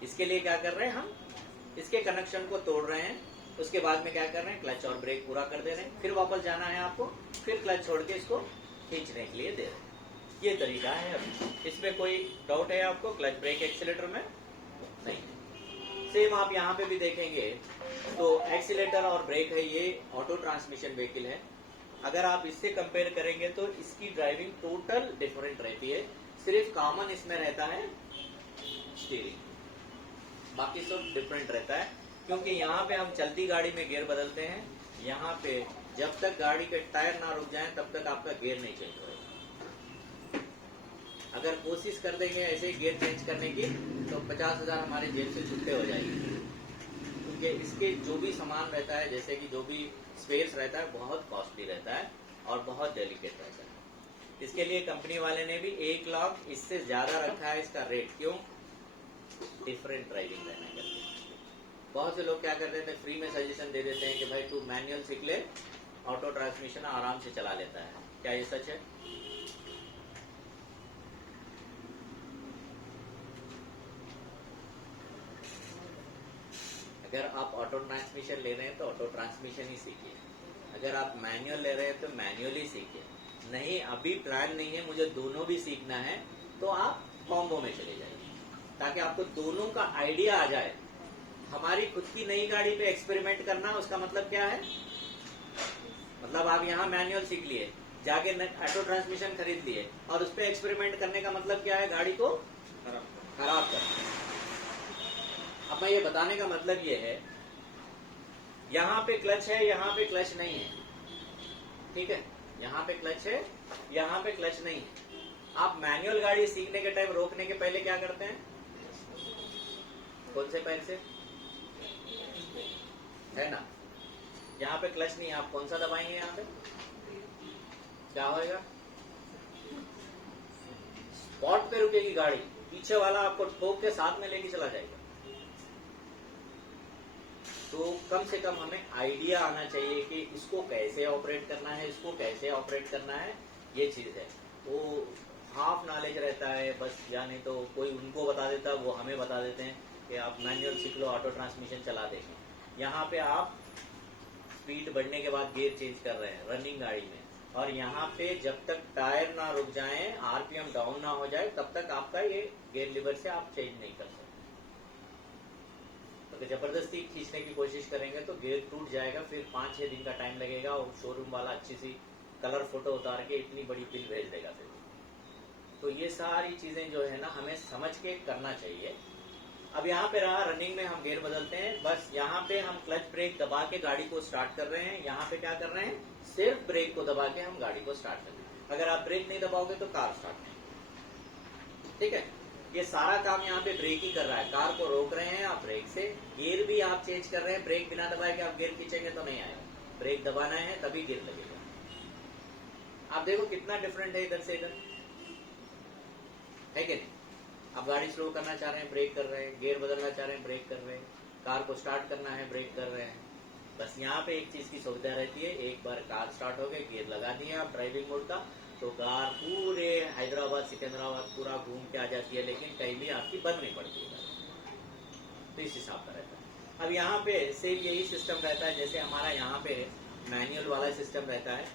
इसके लिए क्या कर रहे हैं हम, इसके कनेक्शन को तोड़ रहे हैं, उसके बाद में क्या कर रहे हैं, क्लच और ब्रेक पूरा कर दे रहे हैं, फिर वापस जाना है आपको, फिर क्लच छोड़ के इसको खींचने के लिए दे रहे हैं। ये तरीका है। अभी इसमें कोई डाउट है आपको, क्लच ब्रेक एक्सीलेटर में नहीं। सेम आप यहाँ पे भी देखेंगे तो एक्सीलेटर और ब्रेक है, ये ऑटो ट्रांसमिशन व्हीकल है। अगर आप इससे कंपेयर करेंगे तो इसकी ड्राइविंग टोटल डिफरेंट रहती है। सिर्फ कॉमन इसमें रहता है स्टीयरिंग, बाकी सब डिफरेंट रहता है, क्योंकि यहाँ पे हम चलती गाड़ी में गियर बदलते हैं, यहाँ पे जब तक गाड़ी के टायर ना रुक जाएं तब तक आपका गियर नहीं चेंज होगा। अगर कोशिश कर देंगे ऐसे गियर चेंज करने की तो 50,000 हमारे जेब से छुट्टे हो जाएगी, क्योंकि इसके जो भी सामान रहता है, जैसे कि जो भी स्पेयर्स रहता है, बहुत कॉस्टली रहता है और बहुत डेलिकेट रहता है। इसके लिए कंपनी वाले ने भी 1 लाख इससे ज्यादा रखा है इसका रेट। क्यों, डिफरेंट ड्राइविंग रहना करके। बहुत से लोग क्या कर देते हैं, फ्री में सजेशन दे देते हैं कि भाई तू मैनुअल सीख ले, ऑटो ट्रांसमिशन आराम से चला लेता है। क्या ये सच है? अगर आप ऑटो ट्रांसमिशन ले रहे हैं तो ऑटो ट्रांसमिशन ही सीखिए, अगर आप मैनुअल ले रहे हैं तो मैनुअल ही सीखिए। नहीं, अभी प्लान नहीं है मुझे दोनों भी सीखना है, तो आप कॉम्बो में चले जाइए, ताकि आपको दोनों का आइडिया आ जाए। हमारी खुद की नई गाड़ी पे एक्सपेरिमेंट करना, उसका मतलब क्या है, मतलब आप यहाँ मैनुअल सीख लिए, जाके ऑटो ट्रांसमिशन खरीद लिए और उस पर एक्सपेरिमेंट करने का मतलब क्या है, गाड़ी को खराब करना। अब मैं ये बताने का मतलब ये है, यहाँ पे क्लच है, यहाँ पे क्लच नहीं है, ठीक है, यहाँ पे क्लच है, यहाँ पे क्लच नहीं है। आप मैनुअल गाड़ी सीखने के टाइम रोकने के पहले क्या करते हैं, कौन से पैर से, है ना, यहाँ पे क्लच नहीं है, आप कौन सा दबाएंगे, यहाँ पे क्या होएगा, स्पॉट पे रुकेगी गाड़ी, पीछे वाला आपको ठोक के साथ में लेके चला जाएगा। तो कम से कम हमें आइडिया आना चाहिए कि इसको कैसे ऑपरेट करना है, इसको कैसे ऑपरेट करना है, ये चीज है। वो हाफ नॉलेज रहता है बस, या नहीं तो कोई उनको बता देता, वो हमें बता देते हैं कि आप मैनुअल सीख लो, ऑटो ट्रांसमिशन चला देंगे। यहाँ पे आप स्पीड बढ़ने के बाद गियर चेंज कर रहे हैं रनिंग गाड़ी में, और यहाँ पे जब तक टायर ना रुक जाए, आरपीएम डाउन ना हो जाए, तब तक आपका ये गियर लीवर से आप चेंज नहीं कर सकते। तो जबरदस्ती खींचने की कोशिश करेंगे तो गियर टूट जाएगा, फिर 5-6 दिन का टाइम लगेगा और शोरूम वाला अच्छी सी कलर फोटो उतार के इतनी बड़ी बिल भेज देगा फिर। तो ये सारी चीजें जो है ना हमें समझ के करना चाहिए। अब यहाँ पे रहा रनिंग में हम गियर बदलते हैं, बस यहाँ पे हम क्लच ब्रेक दबा के गाड़ी को स्टार्ट कर रहे हैं। यहाँ पे क्या कर रहे हैं, सिर्फ ब्रेक को दबा के हम गाड़ी को स्टार्ट कर रहे हैं। अगर आप ब्रेक नहीं दबाओगे तो कार स्टार्ट नहीं, ठीक है। ये सारा काम यहाँ पे ब्रेक ही कर रहा है, कार को रोक रहे हैं आप ब्रेक से, गियर भी आप चेंज कर रहे हैं। ब्रेक बिना दबाए के आप गियर खींचेंगे तो नहीं आएगा, ब्रेक दबाना है तभी गियर लगेगा। आप देखो कितना डिफरेंट है इधर से इधर, है कि नहीं। आप गाड़ी स्लो करना चाह रहे हैं, ब्रेक कर रहे हैं, गियर बदलना चाह रहे हैं, ब्रेक कर रहे हैं, कार को स्टार्ट करना है, ब्रेक कर रहे हैं। बस यहाँ पे एक चीज की सुविधा रहती है, एक बार कार स्टार्ट हो गई, गियर लगा दिए आप ड्राइविंग मोड का, तो कार पूरे हैदराबाद सिकंदराबाद पूरा घूम के आ जाती है, लेकिन कहीं भी आपकी बंद नहीं पड़ती है। तो इस हिसाब का रहता है। अब यहाँ पे सेम यही सिस्टम रहता है जैसे हमारा यहाँ पे मैनुअल वाला सिस्टम रहता है,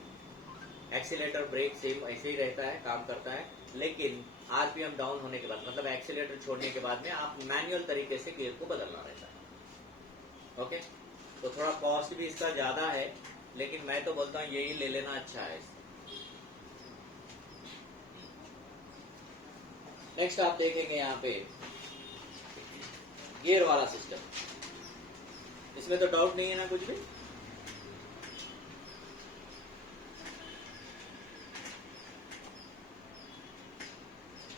एक्सीलेटर ब्रेक सेम ऐसे ही रहता है, काम करता है, लेकिन आरपीएम डाउन होने के बाद, मतलब एक्सीलेटर छोड़ने के बाद में आप मैनुअल तरीके से गियर को बदलना रहता है। ओके, तो थोड़ा कॉस्ट भी इसका ज्यादा है, लेकिन मैं तो बोलता हूँ यही ले लेना अच्छा है। नेक्स्ट आप देखेंगे यहाँ पे गियर वाला सिस्टम, इसमें तो डाउट नहीं है ना कुछ भी।